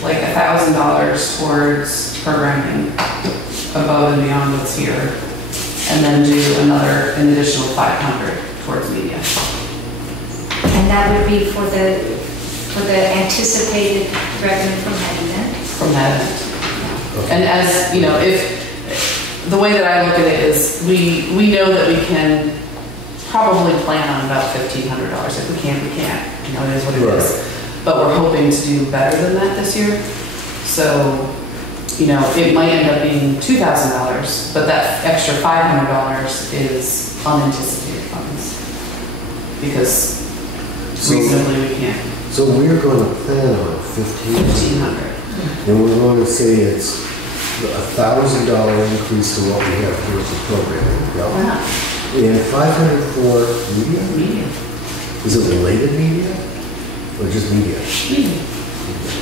like $1,000 towards programming above and beyond what's here, and then do an additional 500 towards media. And that would be for the anticipated revenue from that event? From that event. And as, if the way that I look at it is we know that we can probably plan on about $1,500. If we can't, we can't. It is what it is. But we're hoping to do better than that this year. So, it might end up being $2,000, but that extra $500 is unanticipated funds. Because reasonably we can't. So we're going to plan on $1,500. And we're going to say it's $1,000 increase to what we have here for programming. Wow. And 500 for media? Media. Is it related media? Or just media? Media.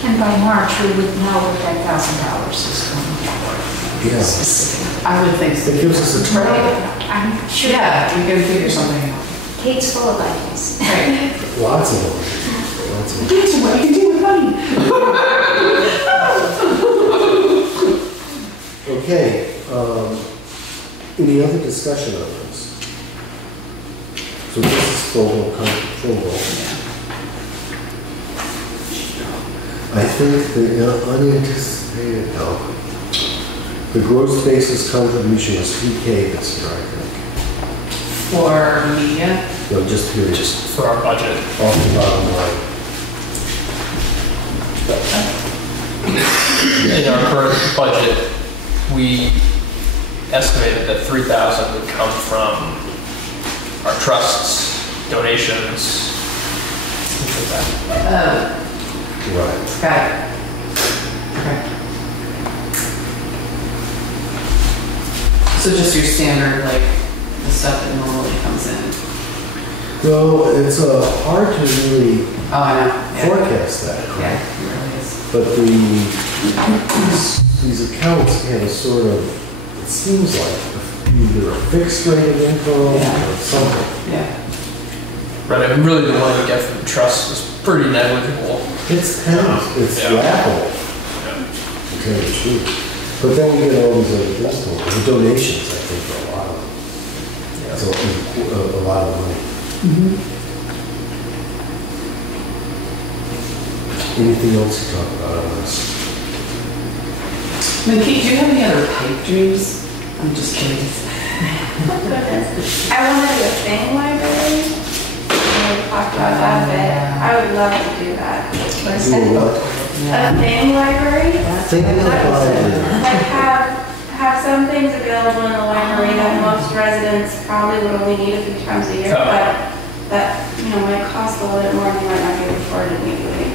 And by March, we would know what that $1,000 is going for. Yeah. Specifically. I would think so. It gives us a target. I'm sure. Yeah, we can figure something out. Kate's full of ideas. Lots of them. Lots of them. Get to what you can do with money. Okay, any other discussion on this? So this is full control. I think the unanticipated, no. The gross basis contribution was 3K this year, I think. For media? No, just period. Just for our budget. Off the bottom line. In our current budget, we estimated that 3,000 would come from our trusts, donations, things like that. Right. Got it. Okay. So just your standard, like, the stuff that normally comes in? Well, it's hard to really Oh, I know. Yeah. forecast that. Yeah, it really is. But these accounts have a sort of, it seems like either a fixed rate of income Yeah. or something. Yeah. Right, I mean, really the one we get from the trust is pretty negligible. It's pennies, it's Yeah. laughable, Yeah. to tell you the truth. But then we get all these other discounts, the donations, I think, are a lot of them. That's a lot of money. Anything else to talk about on this? Kate, do you have any other pipe dreams? I'm just curious. I want to do a thing library. We talked about that a bit. I would love to do that. Do what? A thing library. Think about it. Like have some things available in the library that most residents probably would only need a few times a year, Oh. but that, might cost a little bit more and you might not be able to afford it immediately.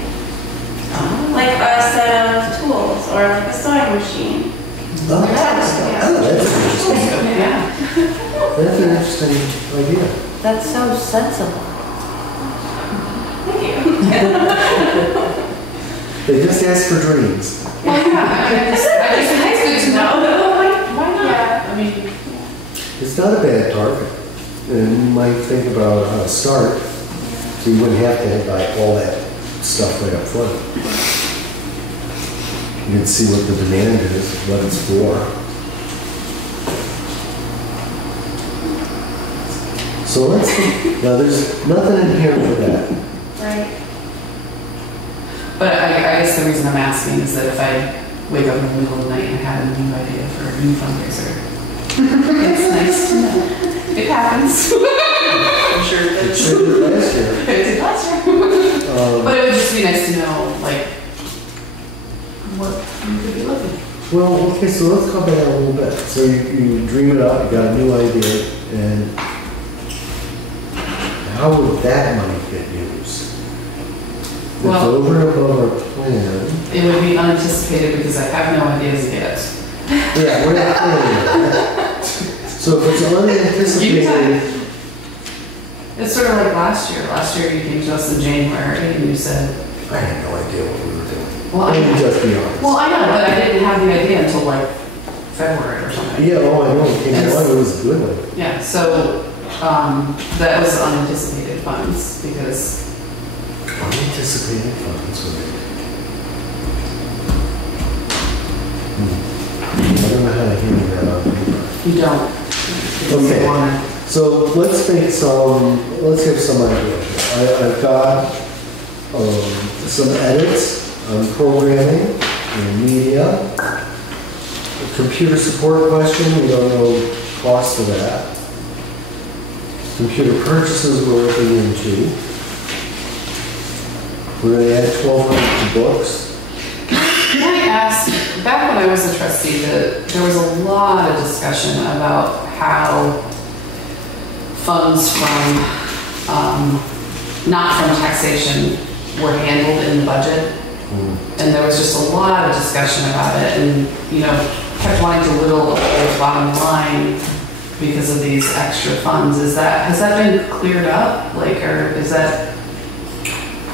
Like a set of tools or like a sewing machine. Oh, that's interesting. Yeah. That's an interesting idea. That's so sensible. Thank you. They just ask for dreams. Well, yeah, I just think it's good to know. Like, why not? Yeah. I mean, It's not a bad target. And you might think about how to start, so you wouldn't have to buy all that stuff right up front. You can see what the demand is, what it's for. So let's, now there's nothing in here for that. Right. but I guess the reason I'm asking is that if I wake up in the middle of the night and have a new idea for a new fundraiser, it's nice to know. It happens. I'm sure It it's should be last year. It did last year. But it would just be nice to know, like, what you could be looking. Well, okay, so let's come back a little bit. So you dream it up, you got a new idea, and how would that money get used? It's Well- over and above our plan. It would be unanticipated because I have no ideas yet. Yeah, we're not planning that. So if it's unanticipated, It's sort of like last year. Last year you came to us in January and you said, I had no idea what we were doing. well, Let me just be honest. well, I know, but I didn't have the idea until like February or something. Yeah, oh, I know, it came along, it was a good one. Yeah, so that was unanticipated funds because, Unanticipated funds. I don't know how to handle that on paper. you don't. Okay. So let's have some idea. I've got some edits on programming and media. A computer support question, we don't know the cost of that. Computer purchases we're looking into. We're going to add 1,200 books. Can I ask, back when I was a trustee, there was a lot of discussion about how funds from, not from taxation were handled in the budget. And there was just a lot of discussion about it and, kept wanting to whittle the bottom line because of these extra funds. Has that been cleared up? Or is that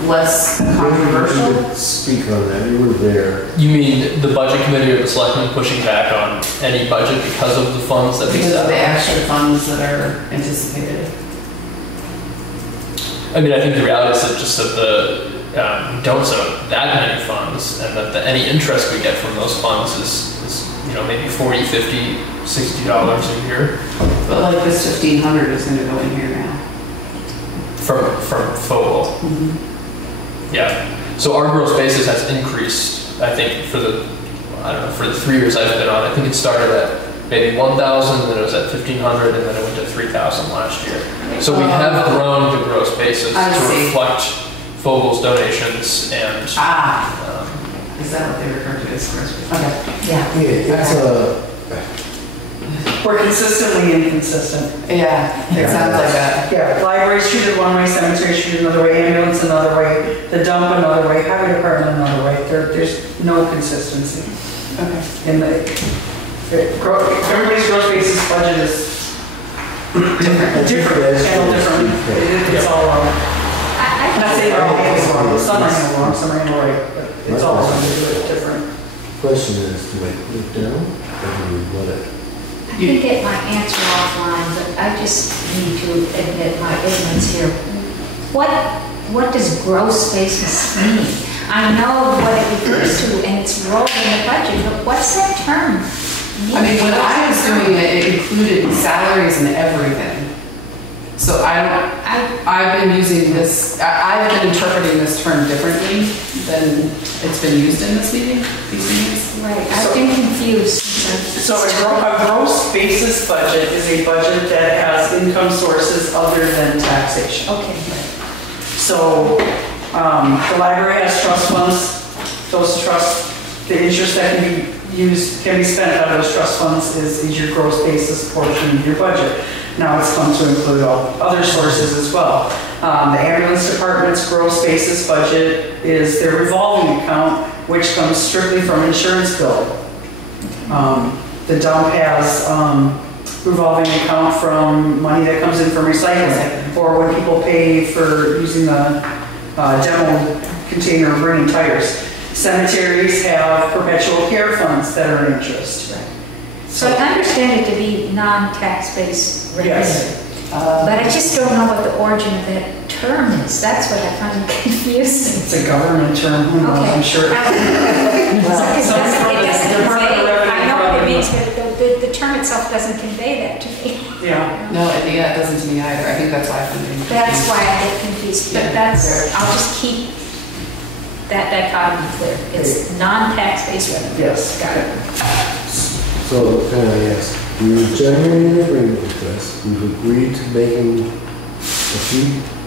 less controversial? You could speak on that, you were there. You mean the budget committee or the selectmen pushing back on any budget because of the funds that we Because of set the up? extra funds that are anticipated. I mean, I think the reality is that just that we don't set up that many funds, and that any interest we get from those funds is maybe $40, $50, $60 a year. But like this 1,500 is going to go in here now. From Fogel. Yeah. So our gross basis has increased, I think, for the 3 years I've been on. I think it started at maybe 1,000, then it was at 1,500, and then it went to 3,000 last year. So we have grown the gross basis to reflect Fogel's donations and. Is that what they refer to as gross basis? Okay. Yeah. It's We're consistently inconsistent. Yeah, it sounds like that. Yeah, library's treated one way, cemetery's treated another way, ambulance another way, the dump another way, highway department another way. There's no consistency. Okay. Everybody's gross basis budget is different, handled differently. It's all wrong. I'm not saying they're all handled wrong, some are handled wrong, some are handled right, but it's all different. question is, do I put it down or do we let it? I can get my answer offline, but I just need to admit my ignorance here. What does gross basis mean? I know what it refers to and it's rolled in the budget, but what's that term? I mean, when I was doing it, it included salaries and everything. So I've been using this, I've been interpreting this term differently than it's been used in these meetings. Right, I've been confused. So a gross basis budget is a budget that has income sources other than taxation. Okay. So the library has trust funds. Those trusts, the interest that can be spent out of those trust funds is your gross basis portion of your budget. Now it's come to include all other sources as well. The ambulance department's gross basis budget is their revolving account, which comes strictly from insurance bill. The dump has revolving account from money that comes in from recycling, or when people pay for using the demo container bringing tires. Cemeteries have perpetual care funds that are in interest. Right. So I understand it to be non-tax-based revenue. Yes. But I just don't know what the origin of that term is. That's what I find confusing. It's a government term, who knows, I'm sure. I know what it means, but the term itself doesn't convey that to me. Yeah. No, it doesn't to me either. I think that's why I've been doing it. That's why I get confused, but I'll just keep that dichotomy clear. It's non-tax-based revenue. Yes. Got it. So can I ask, we're generally in agreement with this. We've agreed to making a few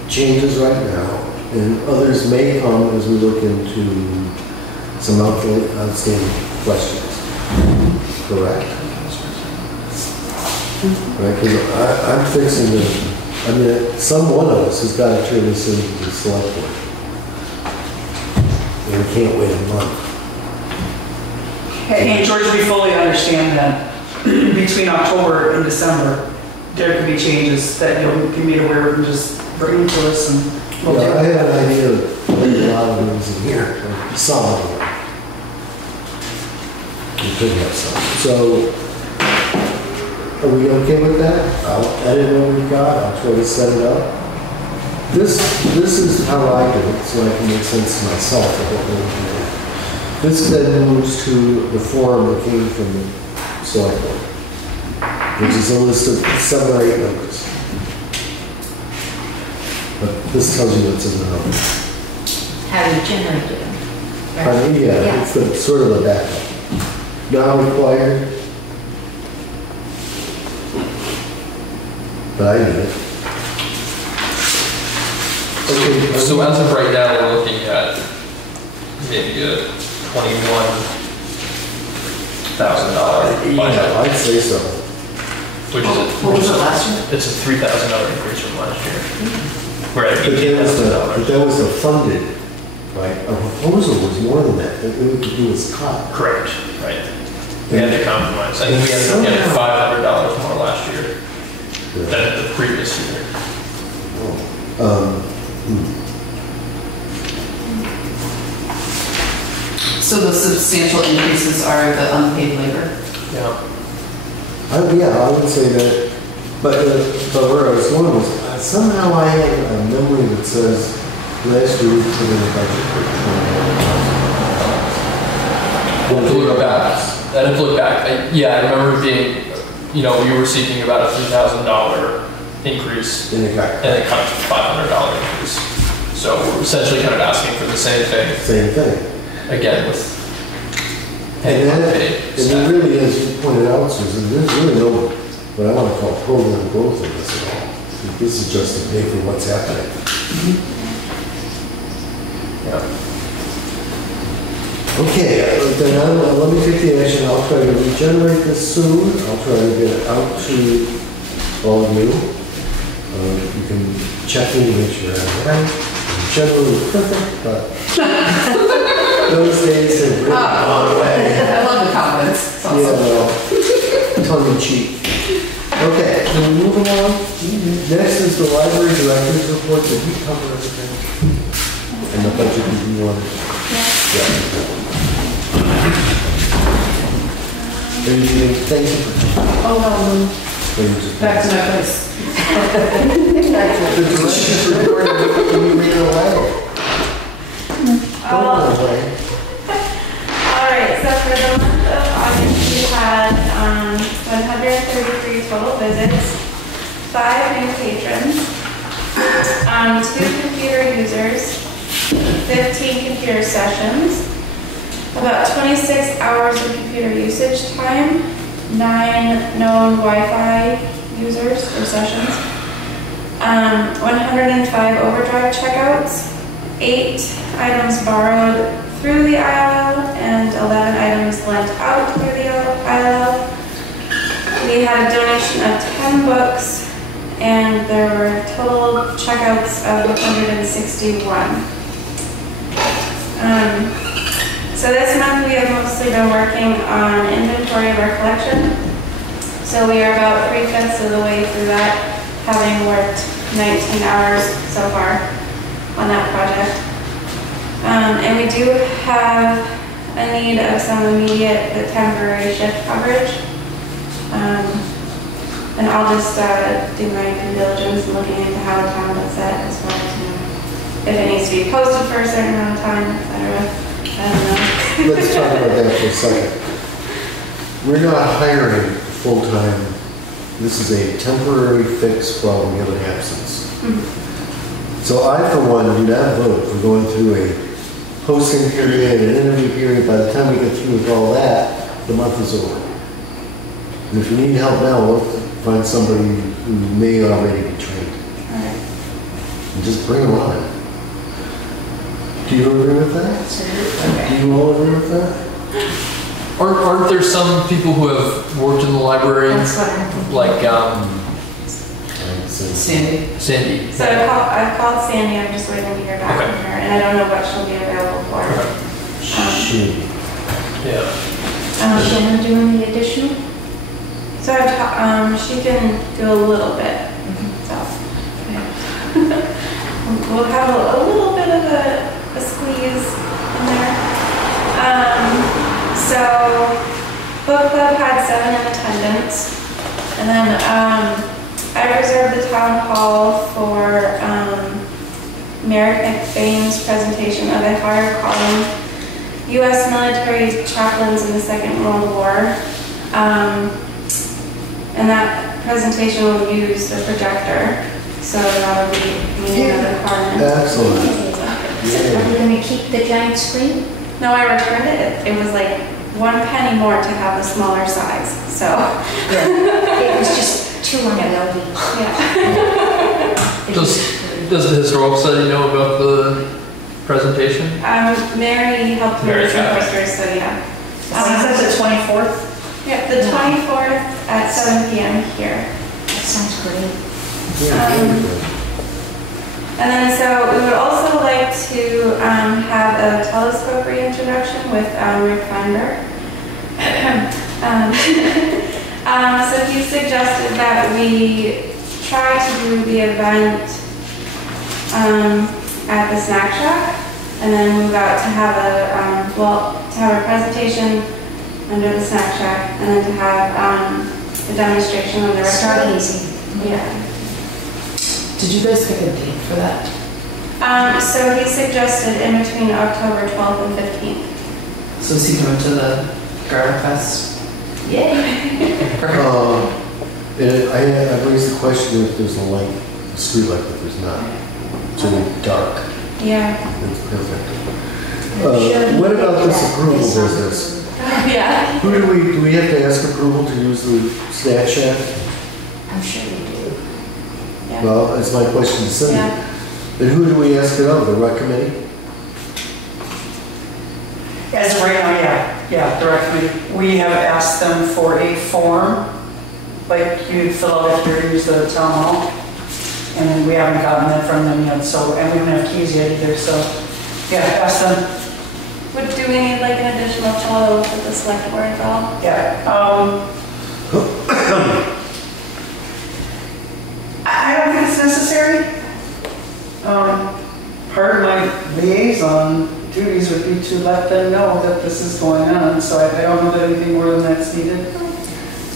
changes right now, and others may come as we look into some outstanding questions. Correct? Right, because I'm fixing some one of us has got to turn this into the select board. And we can't wait a month. Hey, George, we fully understand that between October and December, there could be changes that you'll be made aware of and just bring to us and we'll do I it. have an idea of putting a lot of things in here, like some of them. We could have some. So, are we okay with that? I'll edit what we've got, I'll try to set it up. This is how I do it, so I can make sense to myself of what we're doing. This then moves to the form that came from the select board, which is a list of 7 or 8 numbers. But this tells you what's in the number. How you generate it. It's sort of a backup. Not required, but I need it. Okay. So as of right now, we're looking at maybe a $21,000 budget. Yeah, I'd say so. Which is What was it last year? It's a $3,000 increase from last year. We're at But $18,000. that was a funded, right? A proposal was more than that. That we could do was cut. Correct, right. We had to compromise. I think we ended up getting $500 more last year than the previous year. So the substantial increases are the unpaid labor? Yeah. I would say that, but where I was going was, somehow I have a memory that says last year we put in a budget for $20,000. We'll have to look back. I'd have to look back. Yeah, I remember being, we were seeking about a $3,000 increase, And it got and it comes to $500 increase. So we're essentially kind of asking for the same thing, same thing. again, with And pay then, and there really, as you pointed out, Susan, there's really no, what I want to call program growth in this at all. This is just to pay for what's happening. Yeah. Okay, then let me take the action. I'll try to regenerate this soon. I'll try to get it out to all of you. You can check me to make sure I'm right. I'm generally perfect, but those days have really gone away. I love the confidence. It's awesome. Yeah, well, tongue in cheek. Okay, so we're moving on. Next is the library director's report. Did we cover everything? And the budget that you wanted? Yeah. Anything, thank you for Oh, no, back to my place. the director's report. Can you read it away? Go away. Alright, so for the month of August, we had 133 total visits, 5 new patrons, 2 computer users, 15 computer sessions, about 26 hours of computer usage time, 9 known Wi-Fi users or sessions, 105 overdrive checkouts, 8 items borrowed through the ILL, and 11 items lent out through the ILL. We had a donation of 10 books, and there were total checkouts of 161. So this month we have mostly been working on inventory of our collection. So we are about 3/5 of the way through that, having worked 19 hours so far on that project. And we do have a need of some immediate but temporary shift coverage. And I'll just do my due diligence and looking into how the town does that as far as if it needs to be posted for a certain amount of time, etc. I don't know. Let's talk about that for a second. We're not hiring full-time. This is a temporary fix while we have an absence. So I, for one, do not vote for going through a posting period, an interview period. By the time we get through with all that, the month is over. And if you need help now, we'll find somebody who may already be trained. And just bring them on. Do you agree with that? Do you all agree with that? Aren't there some people who have worked in the library, That's what I'm thinking. like Sandy. Sandy? So I've called Sandy, I'm just waiting to hear back Okay. from her, and I don't know what she'll be available for. Shoot. Yeah. Shannon doing the additional? So she can do a little bit. So we'll have a little bit of a squeeze in there. So book club had 7 in attendance, and then I reserved the town hall for Merrick McBain's presentation of a higher calling U.S. military chaplains in the Second World War. And that presentation will use a projector, so that will be meeting of the requirement. Excellent. Are we going to keep the giant screen? No, I returned it. It was like 1 penny more to have the smaller size, so. It was just too on the LD. Yeah. Does the historical study know about the presentation? Mary helped me Mary with some Chapman. posters, so yeah. Is that the 24th? Yeah, the 24th at 7 p.m. here. That sounds great. And then so we would also like to have a telescope reintroduction with Rick Feinberg. So he suggested that we try to do the event at the snack shack and then move out to have a presentation under the snack shack and then to have a demonstration on the restaurant. Stargazing. Yeah. Did you guys pick a date for that? So he suggested in between October 12th and 15th. So is he coming to the Garlic Fest? Yay. And I raised the question if there's a light, a street light, but there's not. It's really dark. Yeah. It's perfect. What about this approval business? Yeah. Who do we have to ask approval to use the snack shack? I'm sure we do. Yeah. Well, that's my question to Cindy. Yeah. And who do we ask it of, the rec committee? As of right now, yeah, the rec committee. We have asked them for a form, like you fill out if you use the town hall. And we haven't gotten that from them yet, so, and we don't have keys yet either, so, yeah, ask them. Do we need like an additional follow with the select board at all? Yeah, I don't think it's necessary. Part of my liaison duties would be to let them know that this is going on, so I don't know that anything more than that's needed.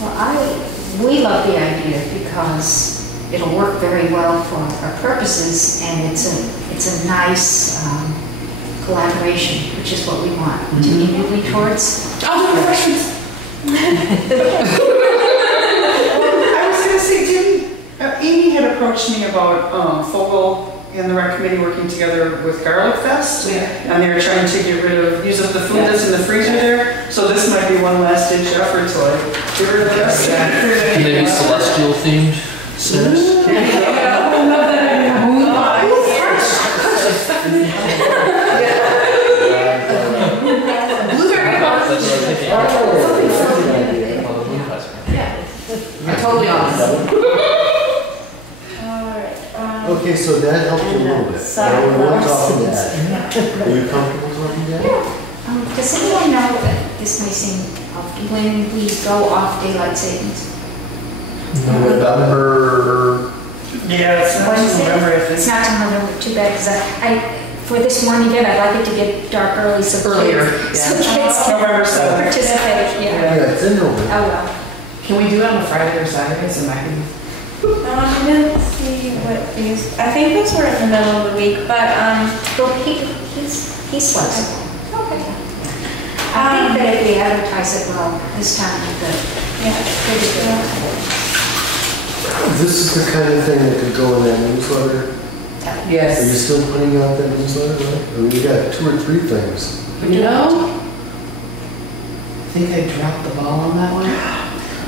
Well, we love the idea because it'll work very well for our purposes, and it's a nice collaboration, which is what we want to be moving towards. I'll do refreshments. I was going to say, Amy had approached me about Fogel and the rec committee working together with Garlic Fest. Yeah. And they were trying to get rid of, use up the food that's in the freezer there. So this might be one last ditch effort to like get rid of this. Maybe celestial themed sinners. I'm totally honest. Alright. Okay, so that helped you a little bit. Sorry. We're talking that. Are you comfortable talking that? Does anyone know that this may seem off, when we go off daylight savings? November. Yeah, it's not November, I It's think. not till November, too bad, because for this one event, I'd like it to get dark early so Earlier, kids can November 7th. participate, yeah. Yeah, it's in November. Oh, well. Can we do it on a Friday or Saturday so I can? I didn't see what these, I think those were in the middle of the week, but, Well, he's flexible. okay. I think that if we advertise it well, this time we could. Yeah. This is the kind of thing that could go in that newsletter. Are you Yes. still putting out that newsletter, right? I mean, we got 2 or 3 things. You know? I think I dropped the ball on that one.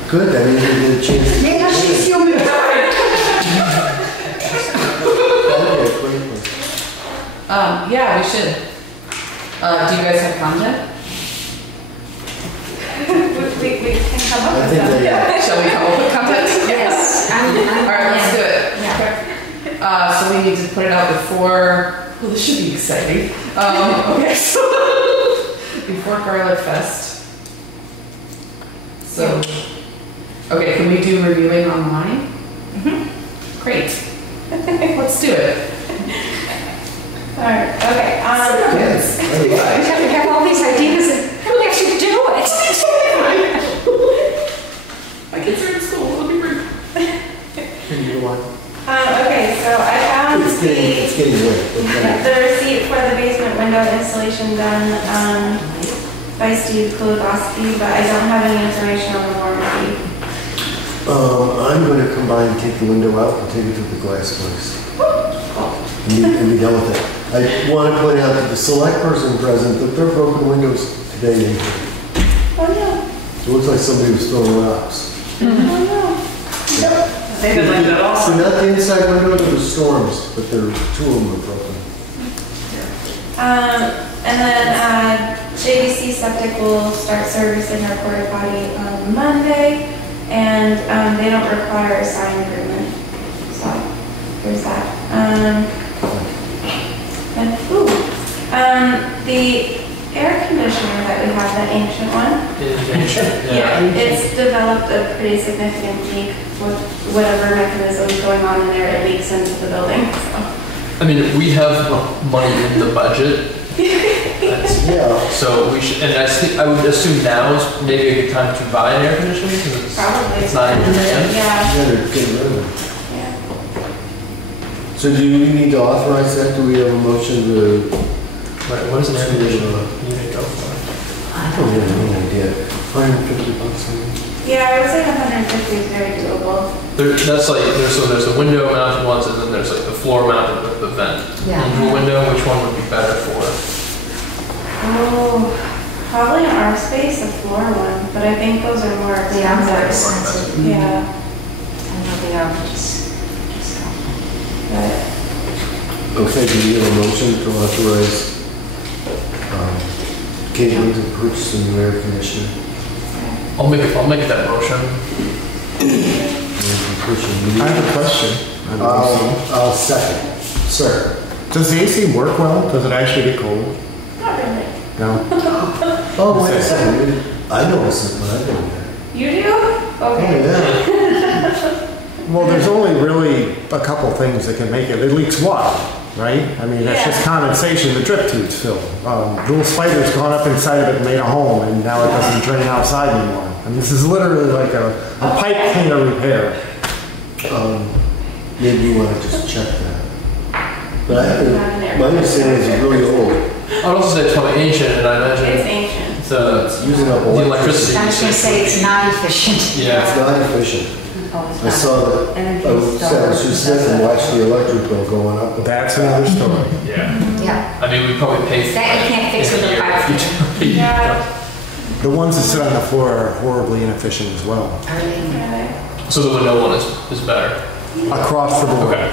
Good, that means we get a chance to. Yeah, she's human. Yeah, we should. Do you guys have content? We can come up I with think them. they, Shall we come up with content? Yes. All right, let's do it. Yeah. So we need to put it out before, well, this should be exciting. Okay, so before Garlic Fest. So, okay, can we do reviewing online? Great. Let's do it. Alright, okay, Yes. We have all these ideas and we actually do it. My kids are in school, it'll be great. can you go on? okay, so I found It's getting late. the receipt for the basement window installation done, by Steve Kuligowski, but I don't have any information on the warranty. I'm going to combine, take the window out and take it to the glass place. And be done with it. I want to point out that the select person present that there are broken windows today in here. Oh no, So it looks like somebody was throwing rocks. oh no. They did like that So also. not the inside window, there were storms, but there were 2 of them were broken. And then, JVC Septic will start servicing our porta potty on Monday, and, they don't require a signed agreement. So, there's that. The air conditioner that we have, that ancient one, it's developed a pretty significant leak with whatever mechanism is going on in there, it leaks into the building, so. I mean, we have money in the budget. Yeah. So we should, and I would assume now is maybe a good time to buy an air conditioner because Probably. it's not in demand. Yeah, Yeah, they're getting rid of them. yeah. So do you need to authorize that? Do we have a motion to? What is an air conditioner unit go for? I don't have any idea. $150 maybe? Yeah, I would say 150 is very doable. That's like, there's the window mounted ones and then there's like the floor mounted with the vent. Yeah. Individual window, which one would be better for? Oh, probably in our space, the floor one, but I think those are more They are more expensive. expensive. Yeah, I know they are, just but Okay, do we have a motion to authorize Caitlin to purchase a new air conditioner? I'll make that motion. I have a question. I'll second. Sir? Does the AC work well? Does it actually get cold? not really. No? Oh, wait a second. I noticed it when I've been there. You do? Oh, Okay. yeah. Well, there's only really a couple things that can make it. It leaks water, right? I mean, that's just condensation, the drip tubes fill. Little spider's gone up inside of it and made a home, and now it doesn't drain outside anymore. I mean, this is literally like a pipe cleaner repair. Maybe you want to just check that. But my understanding is it's really old. I would also say it's probably ancient and I It's imagine ancient. It's using up the electricity. I was gonna say it's not efficient. Yeah. It's not efficient. Oh, it's I not. saw that. Energy I was sat in Smith and watched the electric bill going up. That's another story. Yeah. Yeah, I mean, we probably pay for that you can't fix with a pipe. Yeah. The ones that sit on the floor are horribly inefficient as well. Are they? Yeah. So the window one is better. Across the board. Okay.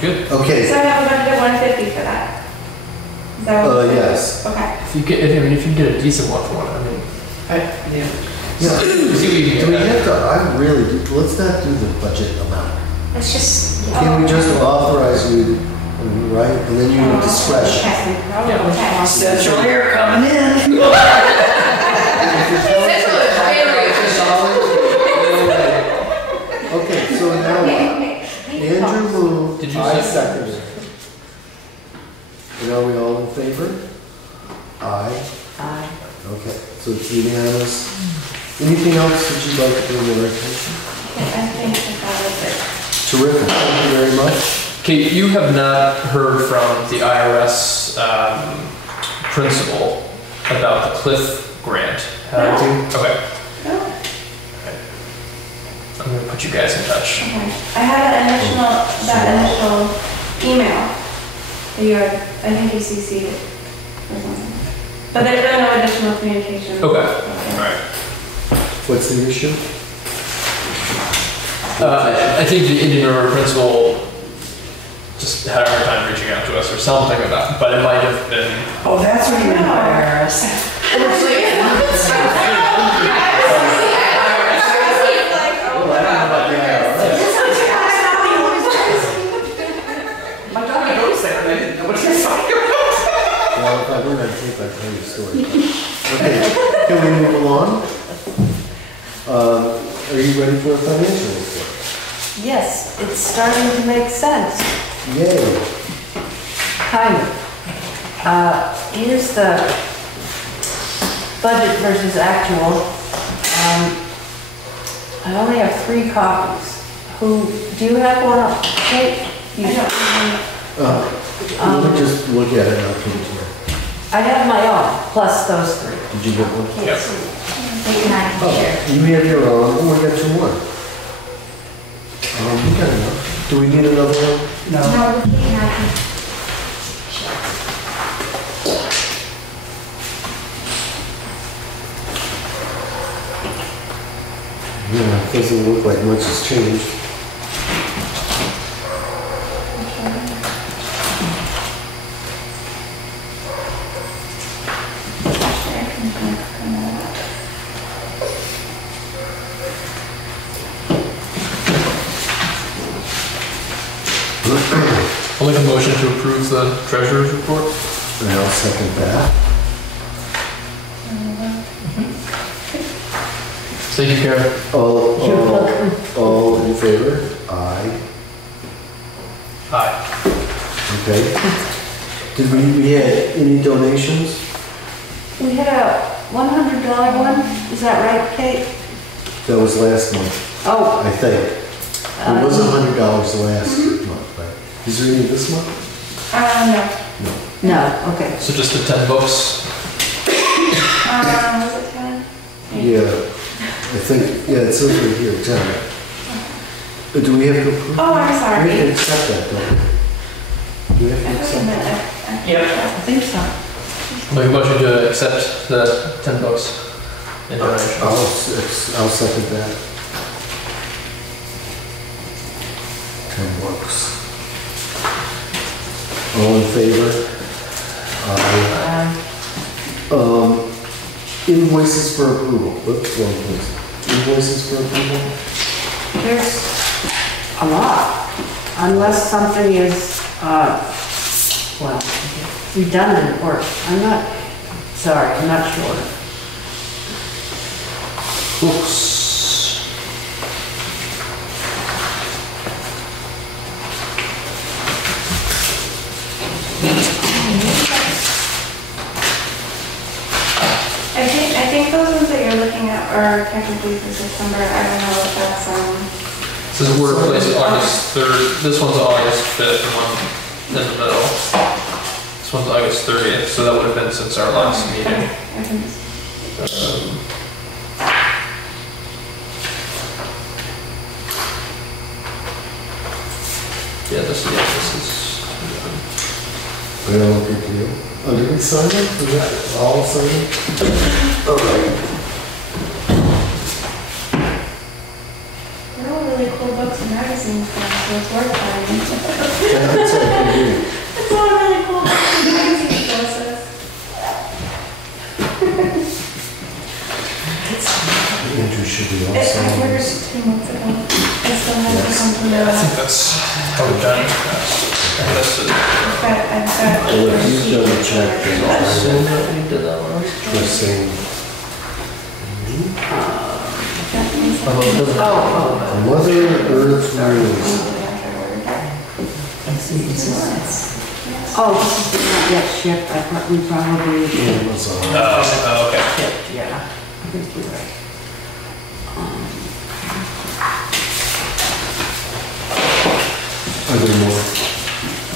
Good. Okay, So I have a budget of 150 for that. Is that what? yes. Okay. If you get a decent one for one, I mean, Yeah. Yeah. see what you Do can we get. have to, I really, let's not do the budget amount. It's just, Can we just authorize you, right? And then you have discretion. Okay. Central air coming in. Okay, so now Andrew moved, Did you I second? seconded. And are we all in favor? Aye. Aye. Okay, so it's unanimous. Anything else that you'd like to bring to our attention? I think that was it. Terrific, thank you very much. Kate, you have not heard from the IRS principal about the Cliff grant, have you? Okay. No. I'm gonna put you guys in touch. Okay. I had that initial email. That you had, I think you CC'd it or something. But there's been no additional communication. Okay. All right. What's the issue? I think the Indian River principal just had a hard time reaching out to us or something about, but it might have been. Oh, that's what you meant by IRS. My daughter goes there and I didn't know what you're talking about. Well, if I were on tape, I'd tell you a story. Okay, can we move along? Are you ready for a financial report? Yes, it's starting to make sense, Yay. kind of. Here's the budget versus actual. I only have 3 copies. Do you have one up? Kate? I don't know. Let me just look at it and I'll give it to you. I have my own, plus those 3. Did you get one? Yep. They can I Oh, share. you have your own. Oh, I got 2 more. You got enough. Do we need another one? No. No, we can I can. Yeah, it doesn't look like much has changed. I'll make a motion to approve the treasurer's report. And I'll second that. Thank you, Karen. All in favor? Aye. Aye. Okay. Did we had any donations? We had a $100 one, is that right, Kate? That was last month, Oh, I think. It was $100 last month, right? Is there any this month? No. No, okay. So just the 10 books? Was it 10? Yeah, I think, yeah, it says right here, 10. But do we have to approve? Oh, I'm sorry. We have to accept that, don't we? Do we have to I accept that? thought you Yep. I think so. Make a motion to accept the 10 books in donation. I'll second that. 10 books. All in favor? Aye. Invoices for approval. Whoops, one please. Invoices for approval? There's a lot, unless something is, well, redundant or, I'm not sure. Books. I think those ones that you're looking at are technically for September. I don't know if that's, This is word place August 3rd. This one's August 5th, the one in the middle. This one's August 30th, so that would have been since our last meeting. I can just. Yeah, this is. They all good to you? Oh, did we sign it? Is that all signed? Okay. They're all really cool books and magazines, so it's worth buying. That's what I can do. It's all really cool books and magazines, Joseph. Andrew should be all I signed. ordered it 2 months ago. I still have to come from I the. think that's probably done. That's it. I've got. Well, if you double check, then I I'll assume that we did that last. just saying, Mother Earth rules. Oh, this is not yet shipped, I thought we probably Amazon. Okay. shipped, yeah. I think you're right. Are there more?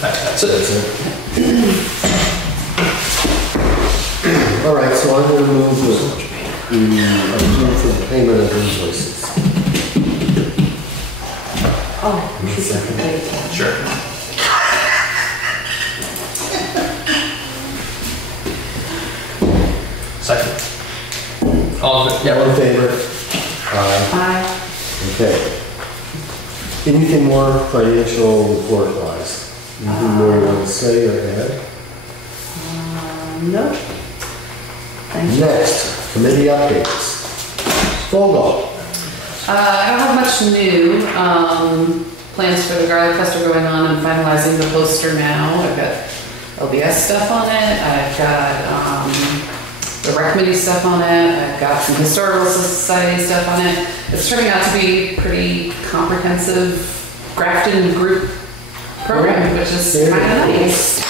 That's it. That's it. All right, so I'm going to move the approve for the payment of invoices. Oh, we should Second. Sure. Second. All in, All in favor? Aye. Aye. Okay. Anything more financial report-wise? Anything more you want to say or add? Nope. Thank you. Next, committee updates. Fogel. I don't have much new. Plans for the Garlic Fest are going on. I'm finalizing the poster now. I've got LBS stuff on it. I've got the rec committee stuff on it. I've got some historical society stuff on it. It's turning out to be pretty comprehensive Grafton group program, which is kind of nice.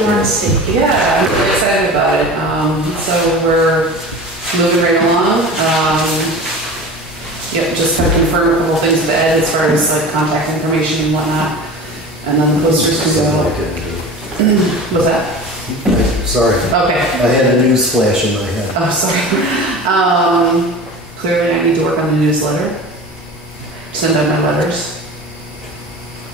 We want to see. Yeah, I'm really excited about it. So we're moving right along. Yep, just kind of confirm a couple things with Ed as far as like contact information and whatnot. And then the posters can Something I go. didn't do. What's that? Sorry. Okay. I had a news flash in my head. Oh, sorry. Clearly I need to work on the newsletter. Send out my letters.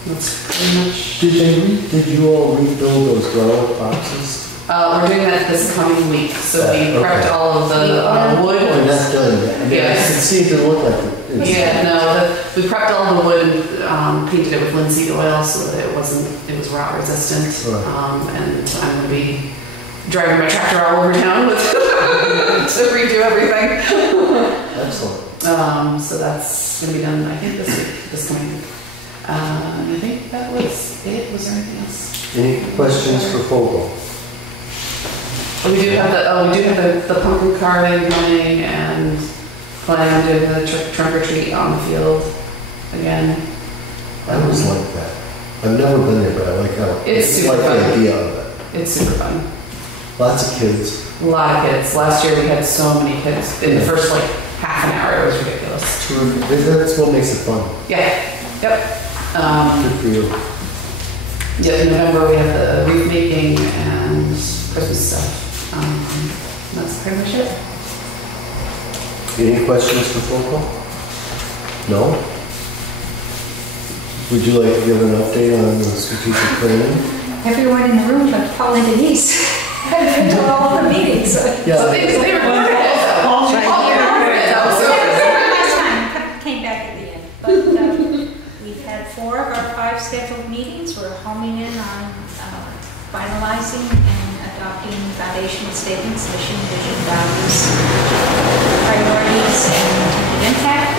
That's pretty much. Did you all rebuild those garlic boxes? We're doing that this coming week. So we prepped Okay. all of the wood. Oh, that's done. I mean, I Yes. can see it didn't look like it. Yeah, no, we prepped all the wood and painted it with linseed oil so that it was rot resistant. Right. And I'm gonna be driving my tractor all over town with to redo everything. Excellent. So that's gonna be done, I think this coming week. I think that was it. Was there anything else? Any questions for Fogel? We do have the pumpkin carving coming and planning on doing the trunk or treat on the field again. I always like that. I've never been there, but I like how, It's super like fun. the idea of it. It's super fun. Lots of kids. A lot of kids. Last year we had so many kids. In the first like half an hour, it was ridiculous. That's what makes it fun. Yeah, Yep. Good for you. Yep, in November we have the wreath making and Christmas stuff. That's pretty much it. Any questions for Focal? No? Would you like to give an update on the strategic planning? Everyone in the room but Paul and Denise have been to all the meetings. Yeah. So they recorded it. Last time, came back at the end. But we've had 4 of our 5 scheduled meetings. We're homing in on finalizing and adopting foundational statements, mission, vision, values, priorities, and intended impact.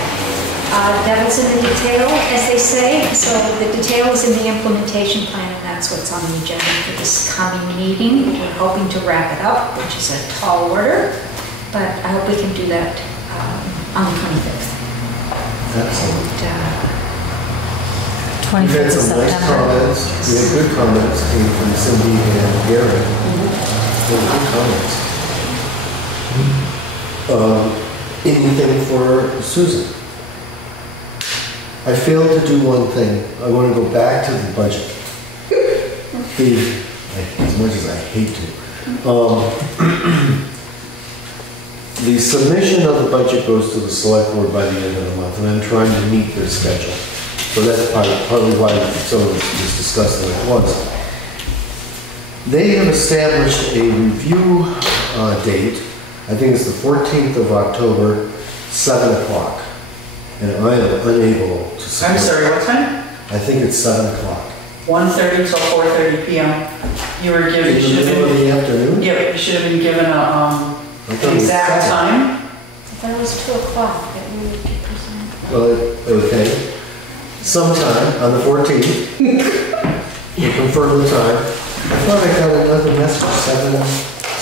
Devil's in the detail, as they say. So the detail is in the implementation plan, and that's what's on the agenda for this coming meeting. We're hoping to wrap it up, which is a tall order, but I hope we can do that on the 25th. Excellent. We 25th had of some nice September. comments. We had good comments came from Cindy and Gary. They were good comments. Anything for Susan? I failed to do one thing. I want to go back to the budget. As much as I hate to. The submission of the budget goes to the select board by the end of the month, and I'm trying to meet their schedule. So that's partly why some of this was discussed the way it was. They have established a review date. I think it's the 14th of October, 7 o'clock. And I am unable to submit. I'm sorry, what time? I think it's 7 o'clock. 1:30 till 4:30 p.m. You were given, In you the should have middle of been, the afternoon? yeah, you should have been given I an thought it was exact 7. time. I thought it was 2 o'clock that we would get presented. Well, okay. Sometime on the 14th. You confirm the time. I thought I got another message,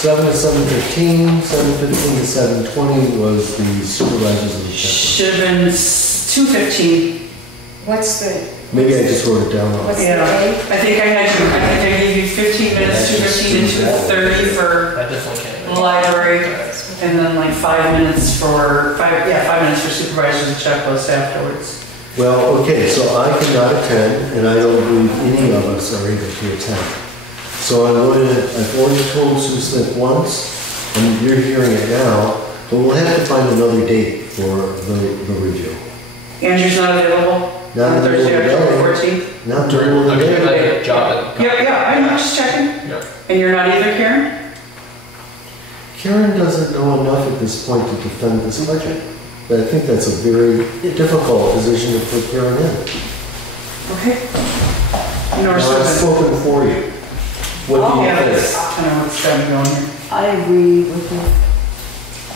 7 to 7:15, 7:15 to 7:20 was the supervisors of the checklist. Should have been 2:15. What's the, Maybe I just wrote it down wrong. what's the Yeah. date? I think I gave you 15 minutes, 2:15 and 2:30 for I definitely can't. the library, and then like 5 minutes for, 5 minutes for supervisors and checklist afterwards. Well, okay, so I cannot attend, and I don't believe any of us are able to attend. So I've already told Sue Smith once, and you're hearing it now, but we'll have to find another date for the review. Andrew's not available Not on Thursday, available October today. 14th? Not During, during the I mean, day. I job it. Yeah, I'm just checking. Yeah. And you're not either, Karen? Karen doesn't know enough at this point to defend this budget, but I think that's a very difficult position to put Karen in. Okay. Nor Now, I've Susan. spoken for you. What do you Yeah, think? that's kind of what's got me going here. I agree with you.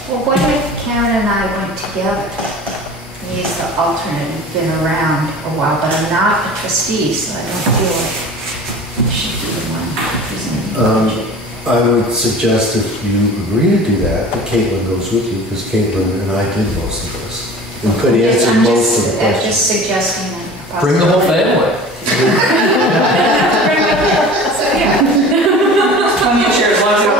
Well, what if Karen and I went together? He's the alternate, and been around a while, but I'm not a trustee, so I don't feel like I should be the one presenting the budget. I would suggest if you agree to do that Caitlin goes with you, because Caitlin and I did most of this. We could answer I'm most of the just questions. suggesting a Bring the whole possibility. family. Plenty of chairs, lots of them.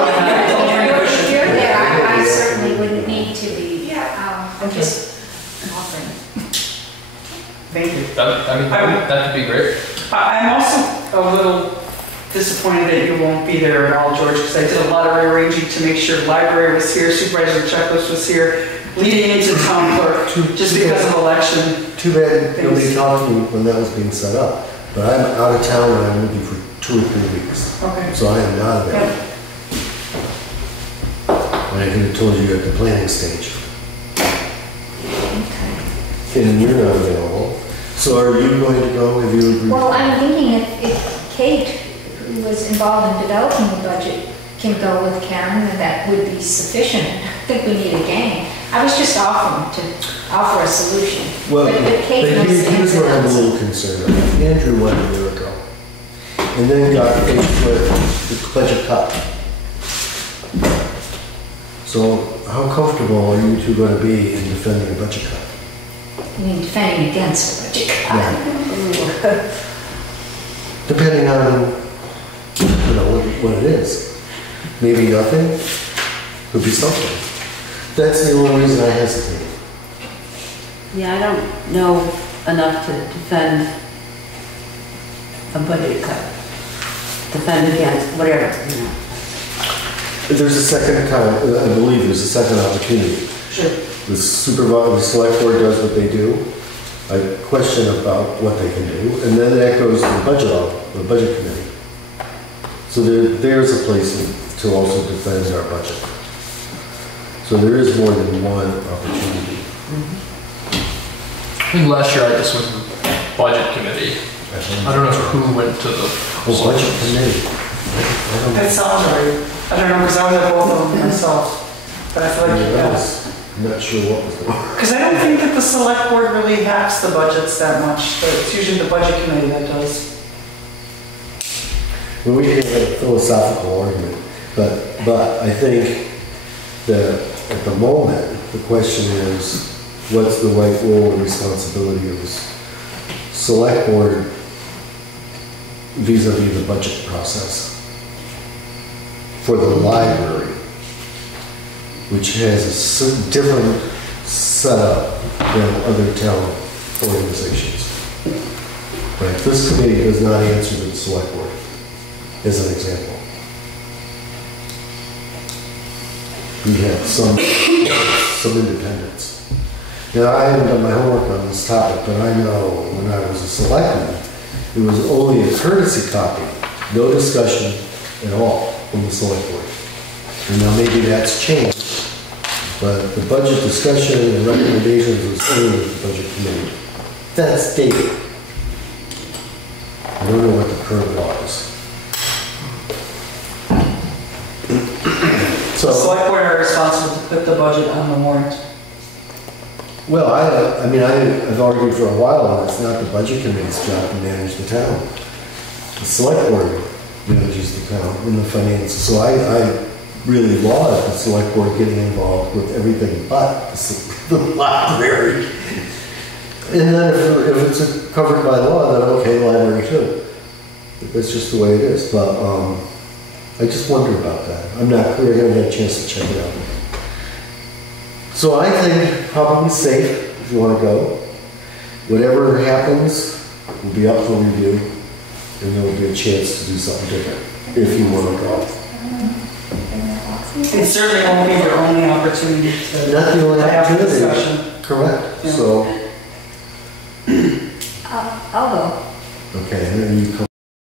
Yeah, I certainly wouldn't need to be, I'm just offering. Thank you. That could be great. I'm also a little disappointed that you won't be there at all, George, because I did a lot of rearranging to make sure the library was here, supervisor checklist was here, leading into town clerk, just because of election. Too bad nobody talked to me when that was being set up. But I'm out of town and I'm moving for 2 or 3 weeks. Okay. So I am not available. And I could have told you at the planning stage. Okay. And you're not available. So are you going to go? Have you agreed? Well, I'm thinking if Kate, who was involved in developing the budget, can go with Karen, then that would be sufficient. I think we need a gang. I was just offering to offer a solution. Well, But Kate here's what I'm a understands little concerned about. Andrew went a year ago, and then got faced with the budget cut. So how comfortable are you two going to be in defending a budget cut? I mean, defending against the budget cut. Depending on, what it is. Maybe nothing, could be something. That's the only reason I hesitate. Yeah, I don't know enough to defend a budget cut. Defend against whatever, you know. There's a second time, I believe there's a second opportunity. Sure. The supervisor, the select board does what they do. I question about what they can do, and then that goes to the budget committee. So there's a place to also defend our budget. So there is more than one opportunity. I think last year I just went to the budget committee. I don't know who went to the budget committee. That sounds right. I don't know, because I was at both of them myself. But I feel like, I'm not sure what was going on. because I don't think that the select board really hacks the budgets that much, but it's usually the budget committee that does. Well, we can have a philosophical argument, but I think that at the moment, the question is, what's the right role and responsibility of this select board vis-a-vis the budget process for the library, which has a different setup than other town organizations. Right? This committee does not answer to the select board, as an example. We have some independence. Now, I haven't done my homework on this topic, but I know when I was a selectman, it was only a courtesy copy, no discussion at all from the select board. And now maybe that's changed, but the budget discussion and recommendations was only with the budget committee. That's dated. I don't know what the current law is. So the select board are responsible to put the budget on the warrant. Well, I mean, I've argued for a while, and it's not the budget committee's job to manage the town. The select board manages the town in the finances. So I really laud the select board getting involved with everything but the library. And then if it's covered by law, then okay, the library too. That's just the way it is. But I just wonder about that. I'm not clear. I haven't had a chance to check it out. So I think probably safe if you want to go. Whatever happens will be up for review, and there will be a chance to do something different if you want to go. It certainly won't be your only opportunity to Not the only have a opportunity. discussion. Correct. Yeah. So, I'll go. okay, and then you come.